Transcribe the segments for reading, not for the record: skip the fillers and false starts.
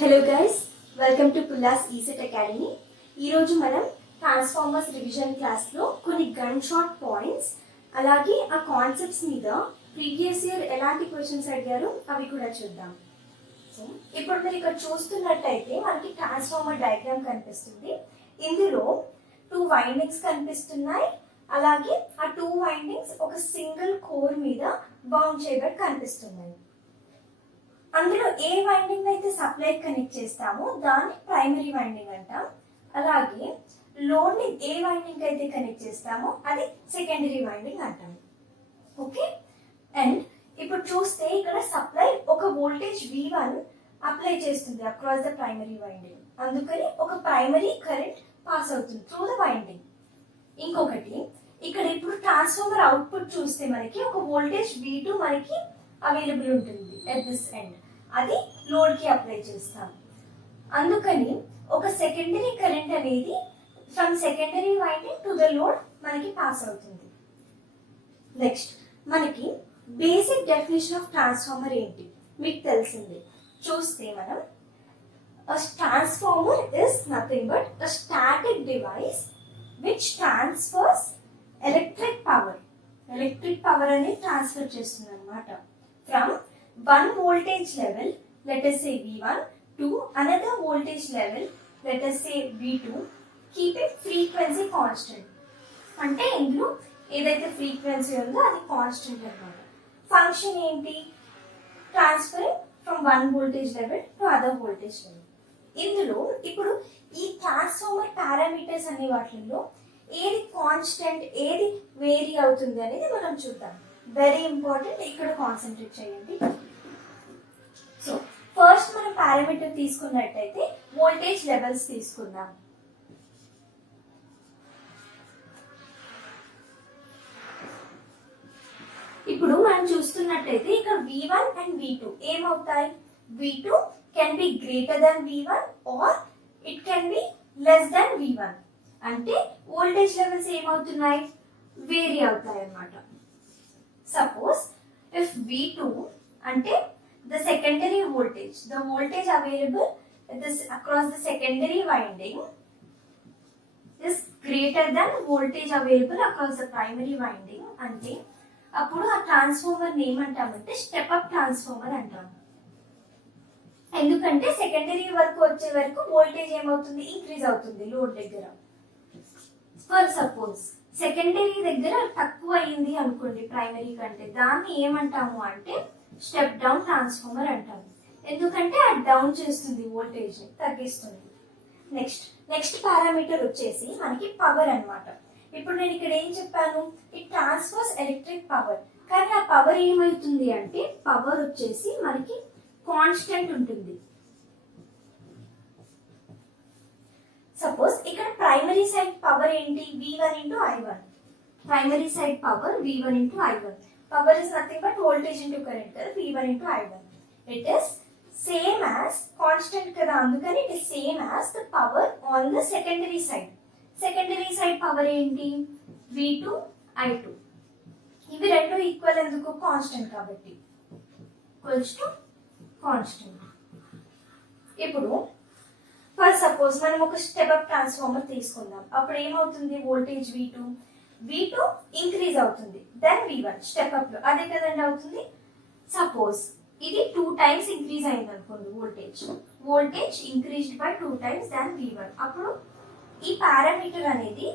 Hello guys, welcome to Pullas ECET academy. ఈరోజు మనం transformers revision క్లాస్లో కొన్ని గన్ షాట్ పాయింట్స్ అలాగే ఆ కాన్సెప్ట్స్ మీద ప్రీవియస్ ఇయర్ ఎలాంటి క్వశ్చన్స్ అడిగారో అవి కూడా చూద్దాం. సో ఇప్పుడు మీరు ఇక్కడ చూస్తున్నట్టయితే మనకి ట్రాన్స్ఫార్మర్ డయాగ్రామ్ కనిపిస్తుంది. ఇందులో 2 వైండింగ్స్ కనిపిస్తున్నాయి. అలాగే ఆ 2 వైండింగ్స్ ఒక సింగిల్ కోర్ మీద బౌండ్ చేయబడి కనిపిస్తున్నాయి. అందులో ఏ వైండింగ్ అయితే సప్లై కనెక్ట్ చేస్తామో దాన్ని ప్రైమరీ వైండింగ్ అంటాం. అలాగే లోడ్ ని ఏ వైండింగ్ అయితే కనెక్ట్ చేస్తామో అది సెకండరీ వైండింగ్ అంటాం. ఓకే, అండ్ ఇప్పుడు చూస్తే ఇక్కడ సప్లై ఒక వోల్టేజ్ V1 అప్లై చేస్తుంది అక్రాస్ ద ప్రైమరీ వైండింగ్. అందుకని ఒక ప్రైమరీ కరెంట్ పాస్ అవుతుంది త్రూ ద వైండింగ్. ఇంకొకటి ఇక్కడ ఇప్పుడు ట్రాన్స్ఫార్మర్ అవుట్పుట్ చూస్తే మనకి ఒక వోల్టేజ్ V2 మనకి అవైలబుల్ ఉంటుంది ఎట్ దిస్ ఎండ్. అది లోడ్ కి అప్లై చేస్తాం. అందుకని ఒక సెకండరీ కరెంట్ అనేది from secondary winding to the load మనకి పాస్ అవుతుంది. నెక్స్ట్ మనకి బేసిక్ డెఫినేషన్ ఆఫ్ ట్రాన్స్ఫార్మర్ ఏంటి మీకు తెలిసింది. చూస్తే మనం transformer is nothing but a static device which transfers electric power అనేది ట్రాన్స్ఫర్ చేస్తుంది అన్నమాట. From one voltage level, let us say V1, to another voltage level, let us say V2, keeping frequency constant. అంటే ఇందులో ఏదైతే frequency ఉందో అది constant అన్నమాట. Function ఏంటి? Transferring from one voltage level to other voltage level. ఇందులో ఇప్పుడు ఈ ట్రాన్స్ఫార్మర్ పారామీటర్స్ అనే వాటిల్లో ఏది కాన్స్టెంట్ ఏది వేరీ అవుతుంది అనేది మనం చూద్దాం. వెరీ ఇంపార్టెంట్, ఇక్కడ కాన్సన్ట్రేట్ చేయండి. సో ఫస్ట్ మనం పారామీటర్ తీసుకున్నట్టయితే వోల్టేజ్ లెవెల్స్ తీసుకుందాం. ఇప్పుడు మనం చూస్తున్నట్టయితే ఇక్కడ V1 అండ్ V2 ఏమవుతాయి? V2 can be greater than V1 or it can be less than V1. అంటే వోల్టేజ్ లెవెల్స్ ఏమవుతున్నాయి? వేరీ అవుతాయి అన్నమాట. Suppose if V2 ante the secondary voltage, the voltage available across the secondary winding is greater than voltage available across the primary winding, ante appudu aa transformer name antamante step up transformer antam. ఎందుకంటే secondary వరకు వచ్చే వరకు voltage ఏమవుతుంది? Increase అవుతుంది load దగ్గర. For suppose secondary దగ్గర తక్కువ అయింది అనుకోండి ప్రైమరీ కంటే, దాన్ని ఏమంటాము అంటే స్టెప్ డౌన్ ట్రాన్స్ఫార్మర్ అంటాము. ఎందుకంటే అది డౌన్ చేస్తుంది, వోల్టేజ్ తగ్గిస్తుంది. నెక్స్ట్ పారామీటర్ వచ్చేసి మనకి పవర్ అన్నమాట. ఇప్పుడు నేను ఇక్కడ ఏం చెప్పాను? It transfers electric power. కానీ ఆ పవర్ ఏమవుతుంది అంటే పవర్ వచ్చేసి మనకి కాన్స్టెంట్ ఉంటుంది. సపోజ్ ఇక్కడ ప్రైమరీ సైడ్ పవర్ ఏంటి? V1 into I1. Primary side power V1 into I1. Power is nothing but voltage into current కదా, V1 into I1. It is same as constant కదా, అందుకని it is same as the power on the secondary side. Secondary side power ఏంటి? V2 I2. ఇవి రెండు equal ఎందుకు? Constant కాబట్టి. Equals to constant. ఇప్పుడు for suppose మనం ఒక స్టెప్ అప్ ట్రాన్స్ఫార్మర్ తీసుకుందాం. అప్పుడు ఏమవుతుంది? వోల్టేజ్ V2 ఇంక్రీజ్ అవుతుంది, దెన్ V1 స్టెప్ అప్ లో అదే కదండి అవుతుంది. సపోజ్ ఇది 2 times ఇంక్రీజ్ అయింది అనుకోండి voltage increased by 2 times then V1. అప్పుడు ఈ పారామీటర్ అనేది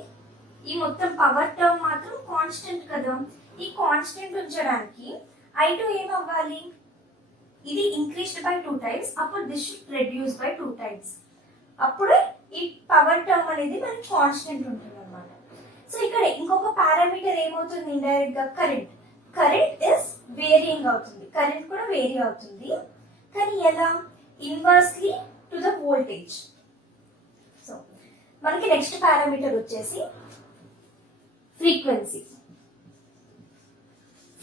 ఈ మొత్తం పవర్ టర్మ్ మాత్రం కాన్స్టెంట్ కదా. ఈ కాన్స్టెంట్ ఉంచడానికి I2 ఏమవ్వాలి? ఇది ఇంక్రీజ్డ్ బై 2 times, అప్పుడు this should reduce by 2 times. అప్పుడు ఈ పవర్ టర్మ్ అనేది మనకి కాన్స్టెంట్ ఉంటుంది అన్నమాట. సో ఇక్కడ ఇంకొక పారామీటర్ ఏమవుతుంది? ఇండైరెక్ట్ గా కరెంట్ ఇస్ వేరియింగ్ అవుతుంది. కరెంట్ కూడా వేరీ అవుతుంది, కానీ ఎలా? Inversely to the voltage. So మనకి నెక్స్ట్ పారామీటర్ వచ్చేసి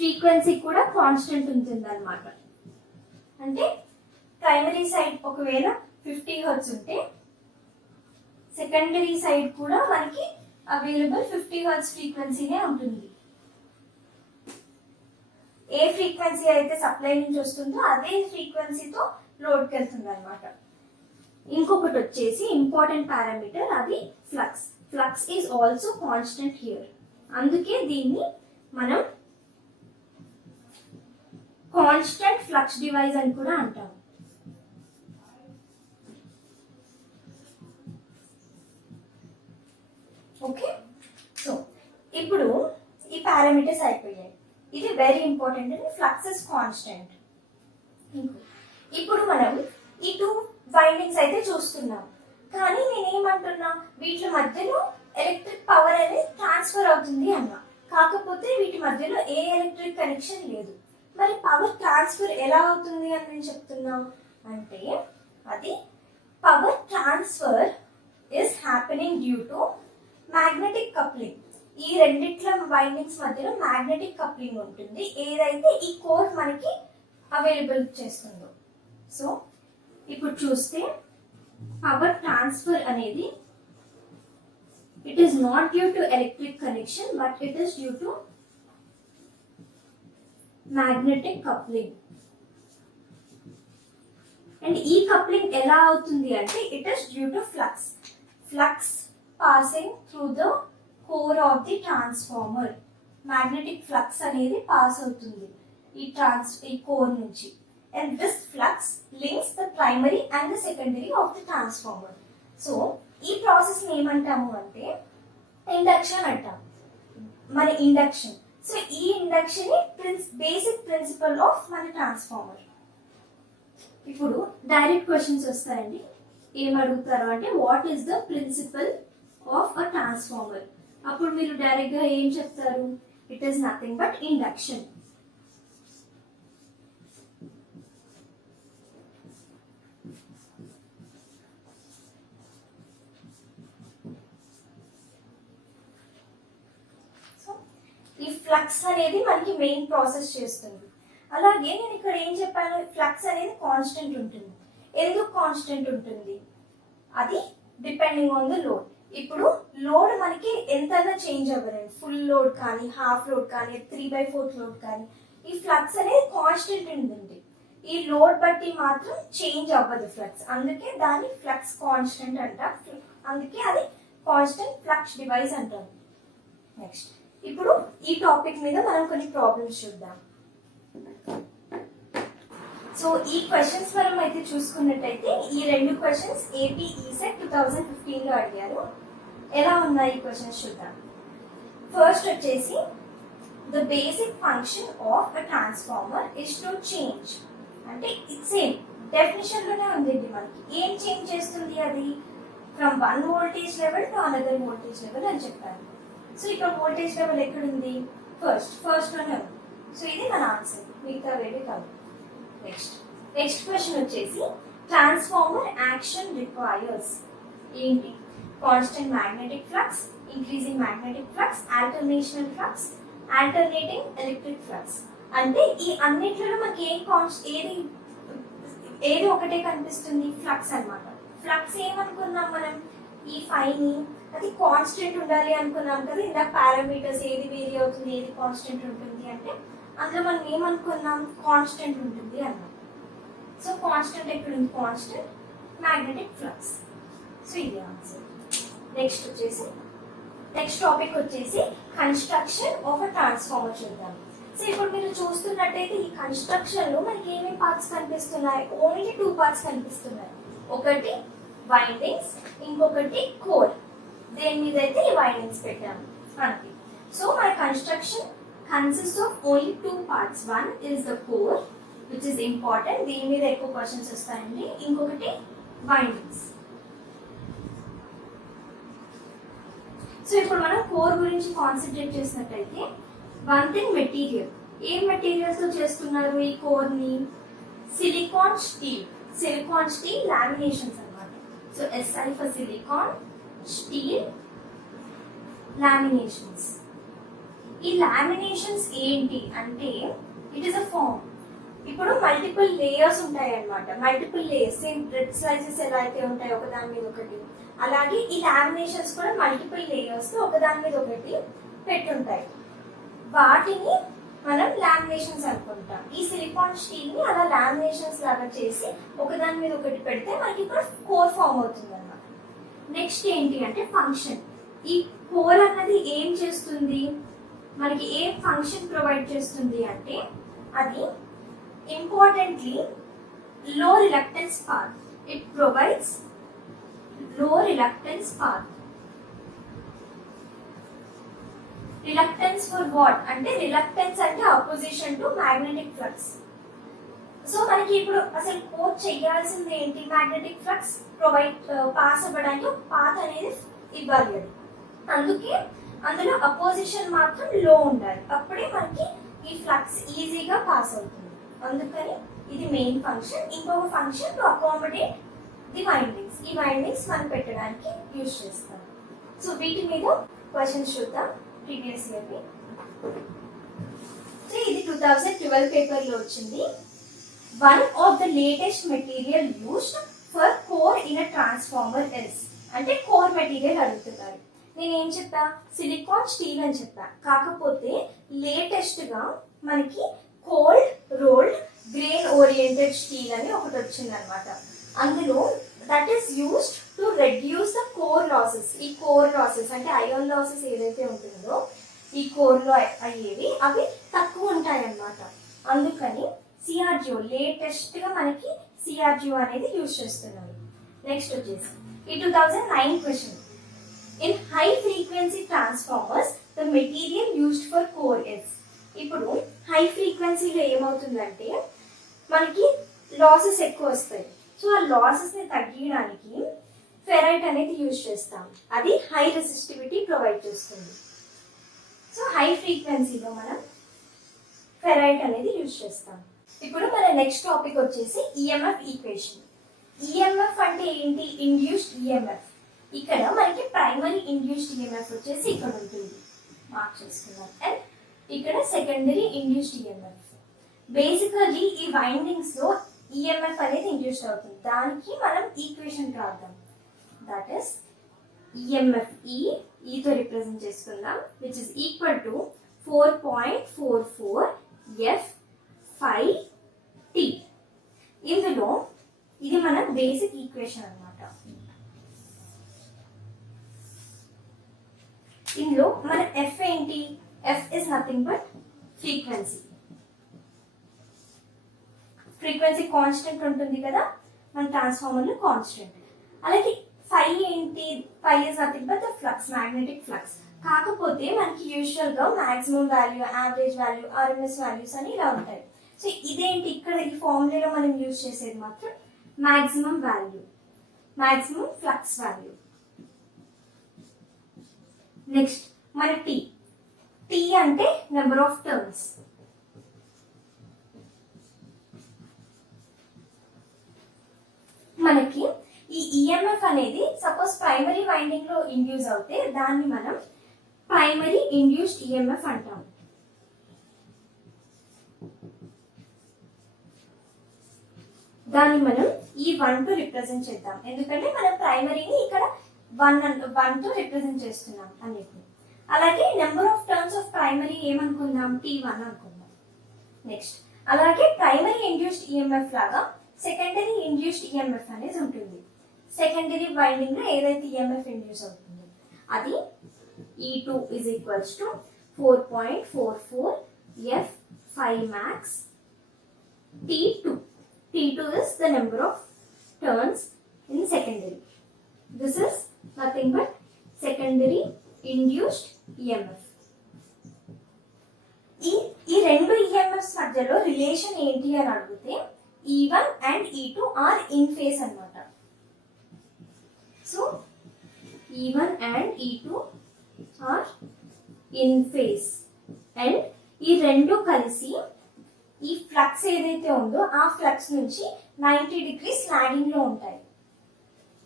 ఫ్రీక్వెన్సీ కూడా కాన్స్టెంట్ ఉంటుంది అన్నమాట. అంటే ప్రైమరీ సైడ్ ఒకవేళ 50 Hz ఉంటే సెకండరీ సైడ్ కూడా మనకి అవైలబుల్ 50 Hz ఫ్రీక్వెన్సీనే ఉంటుంది. ఏ ఫ్రీక్వెన్సీ అయితే సప్లై నుంచి వస్తుందో అదే ఫ్రీక్వెన్సీతో లోడ్కి వెళ్తుంది అనమాట. ఇంకొకటి వచ్చేసి ఇంపార్టెంట్ పారామీటర్, అది flux. Flux is also constant here. అందుకే దీన్ని మనం కాన్స్టెంట్ ఫ్లక్స్ డివైస్ అని కూడా అంటాం. ఓకే, సో ఇప్పుడు ఈ పారామీటర్స్ అయిపోయాయి. ఇది వెరీ ఇంపార్టెంట్ అండి, ఫ్లక్స్ ఇస్ కాన్స్టెంట్. ఇప్పుడు మనం ఈ 2 వైండింగ్స్ అయితే చూస్తున్నాం, కానీ నేనేమంటున్నా, వీటి మధ్యలో ఎలక్ట్రిక్ పవర్ అనేది ట్రాన్స్ఫర్ అవుతుంది అన్నా. కాకపోతే వీటి మధ్యలో ఏ ఎలక్ట్రిక్ కనెక్షన్ లేదు. మరి పవర్ ట్రాన్స్ఫర్ ఎలా అవుతుంది అని నేను చెప్తున్నా అంటే, అది power transfer is happening due to magnetic coupling. ఈ రెండిట్ల వైండింగ్స్ మధ్యలో మ్యాగ్నెటిక్ కప్లింగ్ ఉంటుంది, ఏదైతే ఈ కోర్ మనకి అవైలబుల్ చేస్తుందో. సో ఇప్పుడు చూస్తే పవర్ ట్రాన్స్ఫర్ అనేది it is not due to electric connection, but it is due to magnetic coupling. And ఈ కప్లింగ్ ఎలా అవుతుంది అంటే, it is due to flux. Flux passing through the core of the transformer. Magnetic flux అనేది pass అవుతుంది ఈ core నుంచి. And this flux links the primary and the secondary of the transformer. So ఈ process ని ఏమంటాము అంటే induction అంటాం, మన ఇండక్షన్. సో ఈ ఇండక్షన్ బేసిక్ ప్రిన్సిపల్ ఆఫ్ మన ట్రాన్స్ఫార్మర్. ఇప్పుడు డైరెక్ట్ క్వశ్చన్స్ వస్తాయండి. ఏం అడుగుతారు అంటే, what is the principle of a transformer? అప్పుడు మీరు డైరెక్ట్ గా ఏం చెప్తారు? It is nothing but induction. ఈ ఫ్లక్స్ అనేది మనకి మెయిన్ ప్రాసెస్ చేస్తుంది. అలాగే నేను ఇక్కడ ఏం చెప్పాను, ఫ్లక్స్ అనేది కాన్స్టెంట్ ఉంటుంది. ఎందుకు కాన్స్టెంట్ ఉంటుంది? అది డిపెండింగ్ ఆన్ ద లోడ్. ఇప్పుడు లోడ్ మనకి ఎంతైనా చేంజ్ అవ్వలేదు, ఫుల్ లోడ్ కానీ, హాఫ్ లోడ్ కానీ, 3/4 లోడ్ కానీ, ఈ ఫ్లక్స్ అనేది కాన్స్టెంట్ ఉంటుంది. ఈ లోడ్ బట్టి మాత్రం చేంజ్ అవ్వదు ఫ్లక్స్, అందుకే దాన్ని ఫ్లక్స్ కాన్స్టెంట్ అంటాం. అందుకే అది కాన్స్టెంట్ ఫ్లక్స్ డివైస్ అంటాం. నెక్స్ట్, ఇప్పుడు ఈ టాపిక్ మీద మనం కొన్ని ప్రాబ్లమ్స్ చూద్దాం. సో ఈ క్వశ్చన్స్ మనం అయితే చూసుకున్నట్టయితే, ఈ 2 క్వశ్చన్స్ ఏపీ ఈసెట్ 2015 లో అడిగారు. ఎలా ఉన్నాయి ఈ క్వశ్చన్స్ చూద్దాం. ఫస్ట్ వచ్చేసి, the basic function of a transformer is to change. అంటే ఇట్స్ సేమ్ డెఫినిషన్ లోనే ఉంది మనకి. ఏం చేంజ్ చేస్తుంది అది? From 1 voltage level to another voltage level అని చెప్పారు. సో ఇక్కడ వోల్టేజ్ లెవెల్ ఎక్కడుంది? ఫస్ట్ లోనే ఉంది. సో ఇది మన ఆన్సర్, మిగతా వేరే కాదు. నెక్స్ట్ క్వశ్చన్ వచ్చేసి, ట్రాన్స్ఫార్మర్ యాక్షన్ రిక్వైర్స్ ఏంటి? Constant magnetic flux, increasing magnetic flux, alternational flux, alternating electric flux. అంటే ఈ అన్నిట్లలో మనకి ఏది ఒకటే కనిపిస్తుంది? ఫ్లక్స్ అన్నమాట. ఫ్లక్స్ ఏమనుకున్నాం మనం? ఈ ఫైని అది కాన్స్టెంట్ ఉండాలి అనుకున్నాం కదా. ఇలా పారామీటర్స్ ఏది వేరీ అవుతుంది, ఏది కాన్స్టెంట్ ఉంటుంది అంటే, అందులో మనం ఏమనుకున్నాం? కాన్స్టెంట్ ఉంటుంది అన్నాం. సో కాన్స్టెంట్ ఎక్కడ ఉంది? Constant magnetic flux. సో ఇది ఆన్సర్. నెక్స్ట్ టాపిక్ వచ్చేసి కన్స్ట్రక్షన్ ఆఫ్ అ ట్రాన్స్ఫార్మర్ చూద్దాం. సో ఇప్పుడు మీరు చూస్తున్నట్టయితే ఈ కన్స్ట్రక్షన్ లో మనకి ఏమేమి పార్ట్స్ కనిపిస్తున్నాయి? ఓన్లీ 2 పార్ట్స్ కనిపిస్తున్నాయి. ఒకటి వైండింగ్స్, ఇంకొకటి కోర్. దేని మీద అయితే ఈ వైండింగ్స్ పెట్టాము అంతే. సో మన construction consists of only 2 parts. One is the core, which is important. దీని మీద ఎక్కువ క్వశ్చన్స్ వస్తాయండి. ఇంకొకటి వైండింగ్స్. సో ఇప్పుడు మనం కోర్ గురించి కాన్సన్ట్రేట్ చేసినట్టయితే, వన్ థింగ్ మెటీరియల్. ఏం మెటీరియల్స్ తో చేస్తున్నారు ఈ కోర్ ని? సిలికాన్ స్టీల్ లామినేషన్స్ అన్నమాట. So SI for silicon, steel laminations. ఈ లామినేషన్స్ ఏంటి అంటే, ఇట్ ఈస్ అ ఫార్మ్. ఇప్పుడు మల్టిపుల్ లేయర్స్ ఉంటాయి అన్నమాట. Multiple layers, same bread slices ఎలా అయితే ఉంటాయి ఒకదాని మీద ఒకటి, అలాగే ఈ లామినేషన్స్ కూడా మల్టిపుల్ లేయర్స్ ఒకదాని మీద ఒకటి పెట్టుంటాయి. వాటిని మనం లామినేషన్స్ అనుకుంటాం. ఈ సిలికాన్ స్టీల్ ని అలా లామినేషన్స్ లాగా చేసి ఒకదాని మీద ఒకటి పెడితే మనకి ఇక్కడ కోర్ ఫామ్ అవుతుంది అన్నమాట. నెక్స్ట్ ఏంటి అంటే ఫంక్షన్. ఈ కోర్ అన్నది ఏం చేస్తుంది, మనకి ఏ ఫంక్షన్ ప్రొవైడ్ చేస్తుంది అంటే అది ఇంపార్టెంట్లీ లో రిలక్టెన్స్ పాత్. ఇట్ ప్రొవైడ్స్ లో reluctance path. Reluctance for what అంటే రిలక్టెన్స్ అంటే opposition to magnetic flux. So మనకి ఇప్పుడు అసలు కోర్ చేయాల్సింది ఏంటి, మ్యాగ్నెటిక్ ఫ్లక్స్ ప్రొవైడ్ పాస్ అవ్వడానికి పాత్ అనేది ఇవ్వాలి అది. అందుకే అందులో అపోజిషన్ మాత్రం లో ఉండాలి, అప్పుడే మనకి ఈ ఫ్లక్స్ ఈజీగా పాస్ అవుతుంది. అందుకని ఇది మెయిన్ ఫంక్షన్. ఇంకొక function to accommodate the windings. ఈ వైండింగ్స్ మనం పెట్టడానికి యూజ్ చేస్తాం. సో వీటి మీద క్వశ్చన్స్ చూద్దాం ప్రీవియస్ ఇయర్. సో ఇది 2012 పేపర్ లో వచ్చింది. One of the latest material used for core in a transformer is అంటే కోర్ మెటీరియల్ అడుగుతున్నారు. నేను ఏం చెప్పా, సిలికాన్ స్టీల్ అని చెప్పా. కాకపోతే లేటెస్ట్ గా మనకి cold rolled grain oriented steel అని ఒకటి వచ్చింది అనమాట. అందులో that is used to reduce the core losses. ఈ కోర్ లాసెస్ అంటే అయోన్ లాసెస్ ఏదైతే ఉంటుందో ఈ కోర్ లో అయ్యేవి అవి తక్కువ ఉంటాయి అన్నమాట. అందుకని సిఆర్జిఓ లేటెస్ట్ గా మనకి సిఆర్జిఓ అనేది యూజ్ చేస్తున్నారు. నెక్స్ట్ వచ్చేసి ఈ 2009 question. In high frequency transformers the material used for core is. ఇప్పుడు హై ఫ్రీక్వెన్సీలో ఏమవుతుందంటే మనకి లాసెస్ ఎక్కువ వస్తాయి. సో ఆ లాసెస్ ని తగ్గించడానికి ఫెరైట్ అనేది యూజ్ చేస్తాం. అది హై రెసిస్టివిటీ ప్రొవైడ్ చేస్తుంది. సో హై ఫ్రీక్వెన్సీలో మనం ఫెరైట్ అనేది యూజ్ చేస్తాం. ఇప్పుడు మన నెక్స్ట్ టాపిక్ వచ్చేసి ఈఎంఎఫ్ ఈక్వేషన్. ఈఎంఎఫ్ అంటే ఏంటి, ఇండ్యూస్డ్ ఈఎంఎఫ్. ఇక్కడ మనకి ప్రైమరీ ఇండ్యూస్డ్ ఈఎంఎఫ్ వచ్చేసి ఇక్కడ ఉంటుంది, మార్క్ చేసుకున్నాం. అండ్ ఇక్కడ సెకండరీ ఇండ్యూస్డ్ ఈఎంఎఫ్. బేసికల్లీ ఈ వైండింగ్స్ లో ఈఎంఎఫ్ అనేది ఇండ్యూస్ అవుతుంది. దానికి మనం ఈక్వేషన్ రాద్దాం. దట్ ఈస్ ఈఎంఎఫ్ ఈతో రిప్రజెంట్ చేసుకుందాం, which is equal to 4.44 F5T. ఇందులో ఇది మన బేసిక్ ఈక్వేషన్ అన్నమాట. ఇందులో మన ఎఫ్ ఏంటి, F is nothing but frequency. Frequency constant ఉంటుంది కదా మన ట్రాన్స్ఫార్మర్ లో కాన్స్టెంట్. అలాగే ఫై ఏంటి, phi is nothing but the flux, magnetic flux. కాకపోతే మనకి యూజువల్ గా maximum value, average value, RMS values అని ఇలా ఉంటాయి. సో ఇదేంటి, ఇక్కడ ఈ ఫార్ములాలో మనం యూజ్ చేసేది మాత్రం maximum value, maximum flux value. Next మన టీ. టీ అంటే నెంబర్ ఆఫ్ టర్న్స్. మనకి ఈ ఈఎంఎఫ్ అనేది సపోజ్ ప్రైమరీ వైండింగ్ లో ఇండ్యూస్ అవుతే దాన్ని మనం ప్రైమరీ ఇండ్యూస్డ్ ఈఎంఎఫ్ అంటాం. దాన్ని మనం E1 తో రిప్రజెంట్ చేద్దాం, ఎందుకంటే మనం ప్రైమరీని ఇక్కడ 1 తో రిప్రజెంట్ చేస్తున్నాం అన్నిటిని. అలాగే number of turns of primary ఏమనుకుందాం, T1 అనుకుందాం. నెక్స్ట్ అలాగే ప్రైమరీ ఇండ్యూస్డ్ ఈఎంఎఫ్ లాగా సెకండరీ ఇండ్యూస్డ్ ఈఎంఎఫ్ అనేది ఉంటుంది. సెకండరీ వైండింగ్ లో ఏదైతే ఈఎంఎఫ్ ఇండ్యూస్ అవుతుందో అది E2 is equals to 4.44 F5 max T2. T2 is the number of turns in secondary. This is nothing but secondary induced EMF. ఈ రెండు EMFs మధ్యలో రిలేషన్ ఏంటి అని అడిగితే E1 and E2 are in phase అన్నమాట. So E1 and E2 are in phase. And ఈ రెండు కలిసి ఈ ఫ్లక్స్ ఏదైతే ఉందో ఆ ఫ్లక్స్ నుంచి 90 degrees లాగింగ్ లో ఉంటాయి.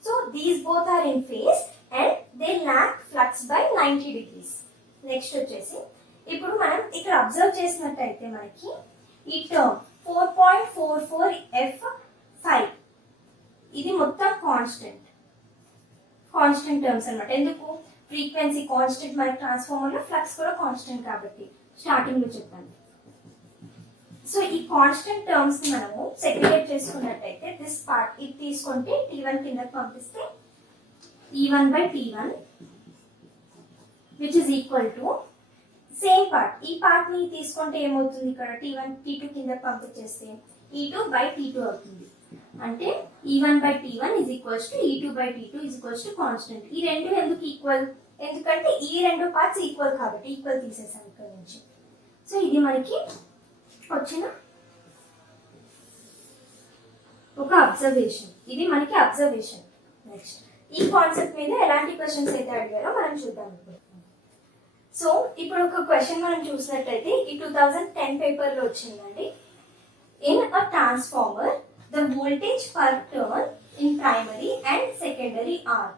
So these both are in phase and they lag flux by 90 degrees. Next వచ్చేసి ఇప్పుడు మనం ఇక్కడ అబ్జర్వ్ చేసినట్టయితే మనకి ఈ టర్మ్ 4.44 F5 ఇది మొత్తం కాన్స్టెంట్ టర్మ్స్ అన్నమాట. ఎందుకు, ఫ్రీక్వెన్సీ కాన్స్టెంట్, మన ట్రాన్స్ఫార్మర్ లో ఫ్లక్స్ కూడా కాన్స్టెంట్ కాబట్టి స్టార్టింగ్ లో చెప్పాను. సో ఈ కాన్స్టెంట్ టర్మ్స్ ని మనము సెగ్రిగేట్ చేసుకున్నట్టయితే దిస్ పార్ట్ ఇది తీసుకుంటే T1 కిందకి పంపిస్తే E1 by T1 which is equal to same part ఈ పార్ట్ ని తీసుకుంటే ఏమవుతుంది ఇక్కడ T1 T2 కిందకి పంపించేస్తే E2 by T2 అవుతుంది. అంటే E1 by T1 is equals to E2 by T2 is equals to constant. ఈ రెండు ఎందుకు ఈక్వల్? ఎందుకంటే ఈ రెండు పార్ట్స్ ఈక్వల్ కాబట్టి ఈక్వల్ తీసేసాం ఇక్కడ నుంచి. సో ఇది మనకి వచ్చిన ఒక అబ్జర్వేషన్. ఇది మనకి అబ్జర్వేషన్. నెక్స్ట్ ఈ కాన్సెప్ట్ మీద ఎలాంటి క్వశ్చన్స్ అయితే అడిగారో మనం చూద్దాం ఇప్పుడు. సో ఇప్పుడు ఒక క్వశ్చన్ మనం చూసినట్టయితే ఈ 2010 పేపర్ లో వచ్చిందండి. In a transformer the voltage per turn in primary and secondary are.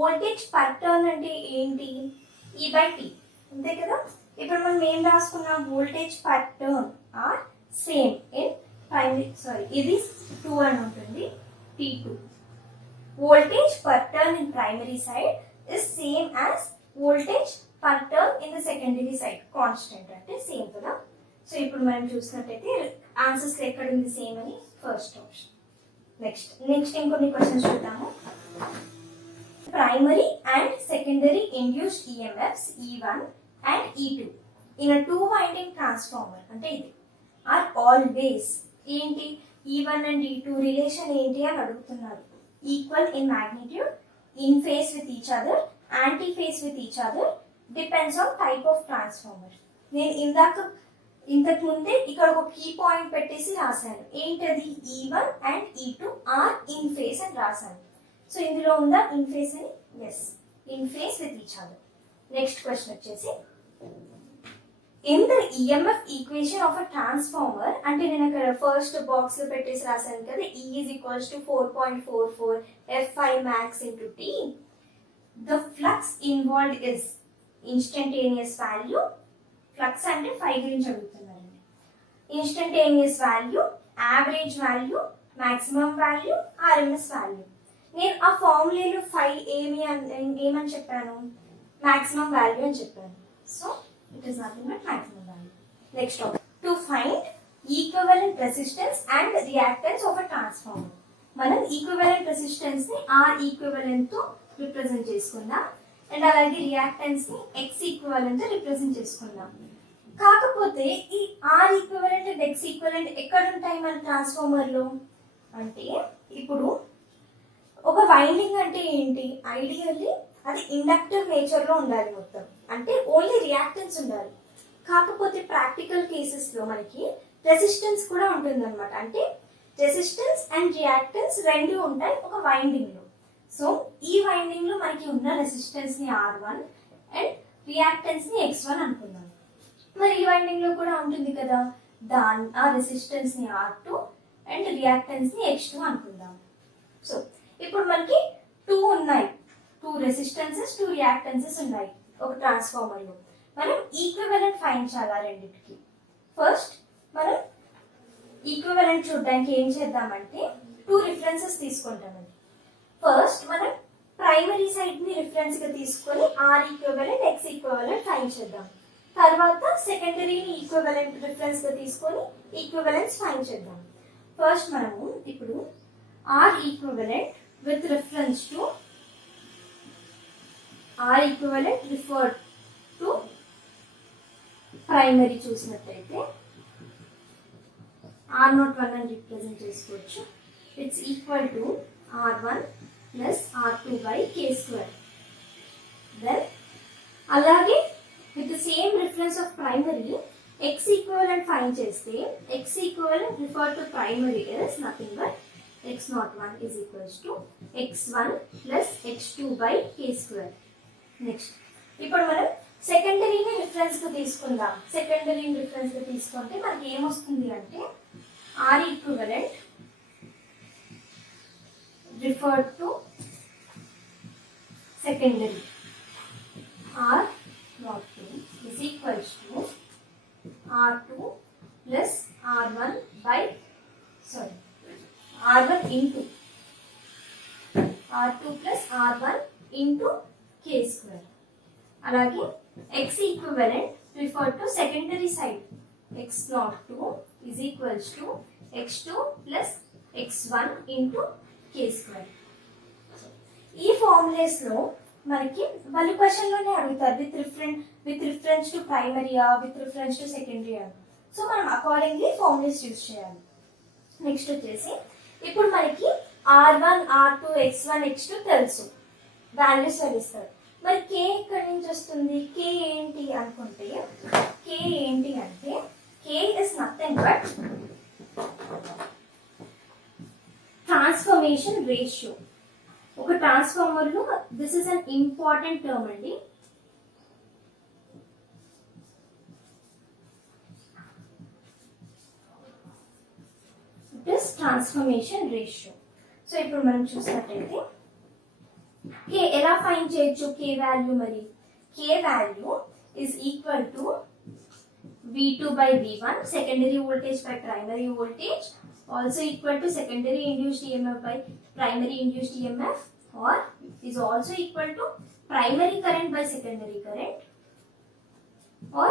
Voltage per turn అంటే ఏంటి? E by T అంతే కదా. ఇప్పుడు మనం ఏం రాసుకున్నాం? Voltage per turn are same in primary, sorry ఇది 2 అని ఉంటుంది, T2. Voltage per turn in primary side is same as voltage per turn in the secondary side. Constant అంటే సేమ్ కదా. సో ఇప్పుడు మనం చూసినట్టయితే ఆన్సర్స్ ఎక్కడ ఉంది సేమ్ అని ఫస్ట్ ఆప్షన్. నెక్స్ట్ ఇంకొన్ని క్వశ్చన్స్ చూద్దాము. Primary and secondary induced EMFs E1 and E2 in a two winding transformer అంటే ఇది ఆర్ ఆల్వేస్ ఏంటి? E1 and E2 రిలేషన్ ఏంటి అని అడుగుతున్నారు. Equal in magnitude, in phase with each other, anti phase with each other, depends on type of transformer. నేను ఇంతకు ముందే ఇక్కడ ఒక కీ పాయింట్ పెట్టేసి రాశాను. ఏంటది? E1 and E2 are in phase అని రాశాను. సో ఇందులో ఉందా ఇన్ ఫేస్ అని? Yes, in phase with each other. Next question వచ్చేసి in the EMF equation of a transformer అంటే నేను అక్కడ ఫస్ట్ బాక్స్ లో పెట్టేసి రాశాను కదా. E is equals to 4.44 F5 max into T. The flux involved is instantaneous value. Flux అంటే 5 గురించి అడుగుతున్నారండి. Instantaneous value, average value, maximum value, RMS value. నేను ఆ ఫార్ములాలో 5 ఏమని చెప్పాను? మాక్సిమం వాల్యూ అని చెప్పాను. So it is nothing but maximum value. Next topic. To find equivalent resistance and reactance of a transformer. మనం ఈక్వివలెంట్ రెసిస్టెన్స్ ని R ఈక్వివలెంట్ తో represent చేసుకుందాం అండ్ అలాగే రియాక్టెన్స్ ని X ఈక్వివలెంట్ తో రిప్రజెంట్ చేసుకుందాం. కాకపోతే ఈ R equivalent and X equivalent ఎక్కడ ఉంటాయి మన ట్రాన్స్ఫార్మర్ లో అంటే ఇప్పుడు ఒక వైండింగ్ అంటే ఏంటి? ఐడియల్లీ అది ఇండక్టివ్ నేచర్ లో ఉండాలి మొత్తం, అంటే ఓన్లీ రియాక్టెన్స్ ఉండాలి. కాకపోతే ప్రాక్టికల్ కేసెస్ లో మనకి రెసిస్టెన్స్ కూడా ఉంటుంది అనమాట. అంటే రెసిస్టెన్స్ అండ్ రియాక్టెన్స్ రెండు ఉంటాయి ఒక వైండింగ్ లో. సో ఈ వైండింగ్ లో మనకి ఉన్న రెసిస్టెన్స్ ని R1 అండ్ రియాక్టెన్స్ ని X1 అనుకుందాం. మరి ఈ వైండింగ్ లో కూడా ఉంటుంది కదా, ఆ రెసిస్టెన్స్ ని R2 అండ్ రియాక్టెన్స్ ని X2 అనుకుందాం. సో ఇప్పుడు మనకి 2 ఉన్నాయి, 2 రెసిస్టెన్సెస్ 2 రియాక్టెన్సెస్ ఉన్నాయి ఒక ట్రాన్స్ఫార్మర్ లో. మనం ఈక్వివలెంట్ ఫైండ్ చేయాలి రెండింటికి. ఫస్ట్ మనం ఈక్వివలెంట్ చూడడానికి ఏం చేద్దామంటే 2 రిఫరెన్సెస్ తీసుకుంటామండి. ఫస్ట్ మనం ప్రైమరీ సైడ్ ని రిఫరెన్స్ గా తీసుకొని R equivalent X equivalent find చేద్దాం. తర్వాత సెకండరీని ఈక్వివలెంట్ రిఫరెన్స్ గా తీసుకొని ఈక్వివలెన్స్ ఫైండ్ చేద్దాం. ఫస్ట్ మనము ఇప్పుడు R equivalent with reference to R equivalent referred to primary చూసినట్టయితే R01 అని రిప్రజెంట్ చేసుకోవచ్చు. It's equal to R1 plus R2 by K². Then అలాగే with the same reference of primary X equivalent find చేస్తే X equivalent referred to primary is nothing but X01 is equals to X1 plus X2 by K². Next ఇప్పుడు మనం సెకండరీని reference గా తీసుకుందాం. సెకండరీని reference గా తీసుకుంటే మనకి ఏమొస్తుంది అంటే R equivalent referred to secondary R02 is equals to R2 plus R1 by R1 into R2 plus R1 into K². అలాగే X equivalent referred to secondary side X02 is equals to x2 plus x1 into k square. ఈ ఫార్ములేస్ లో మనకి వాళ్ళు question లోనే అడుగుతారు with reference to ప్రైమరీయా with reference to సెకండరీయా. So మనం అకార్డింగ్లీ ఫార్ములేస్ యూజ్ చేయాలి. నెక్స్ట్ వచ్చేసి ఇప్పుడు మనకి r1 r2 x1 x2 తెలుసు, వాల్యూస్ తెలుస్తారు. మరి k ఎక్కడి నుంచి వస్తుంది? k ఏంటి అనుకుంటే k ఏంటి అంటే k is nothing but transformation ratio. ఒక ట్రాన్స్ఫార్మర్ లో this is an important term అండి. It is transformation ratio. So ఇప్పుడు మనం చూసినట్లయితే k ఎలా ఫైండ్ చేయొచ్చు? k వాల్యూ మరి k value is equal to V2 by V1, secondary voltage by primary voltage, also equal to secondary induced EMF by primary induced EMF, or is also equal to primary current by secondary current, or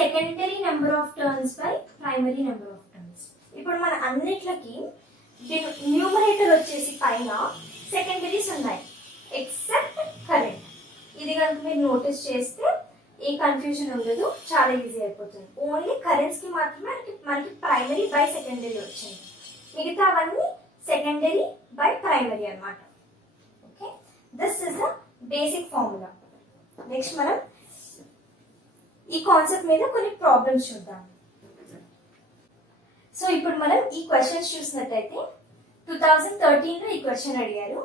secondary number of turns by primary number of turns. ఇప్పుడు మన అన్నిట్లకి numerator వచ్చేసి పైన secondaries ఉన్నాయి except current. ఇది కనుక మీరు notice చేస్తే ఏ confusion ఉండదు, చాలా ఈజీ అయిపోతుంది. ఓన్లీ కరెంట్స్ కి మాత్రమే మనకి ప్రైమరీ బై సెకండరీ వచ్చింది, మిగతా అవన్నీ సెకండరీ బై ప్రైమరీ అన్నమాట. Okay, this is the basic formula. Next మనం ఈ కాన్సెప్ట్ మీద కొన్ని ప్రాబ్లమ్స్ చూద్దాం. సో ఇప్పుడు మనం ఈ క్వశ్చన్స్ చూసినట్టయితే 2013 లో ఈ క్వశ్చన్ అడిగారు.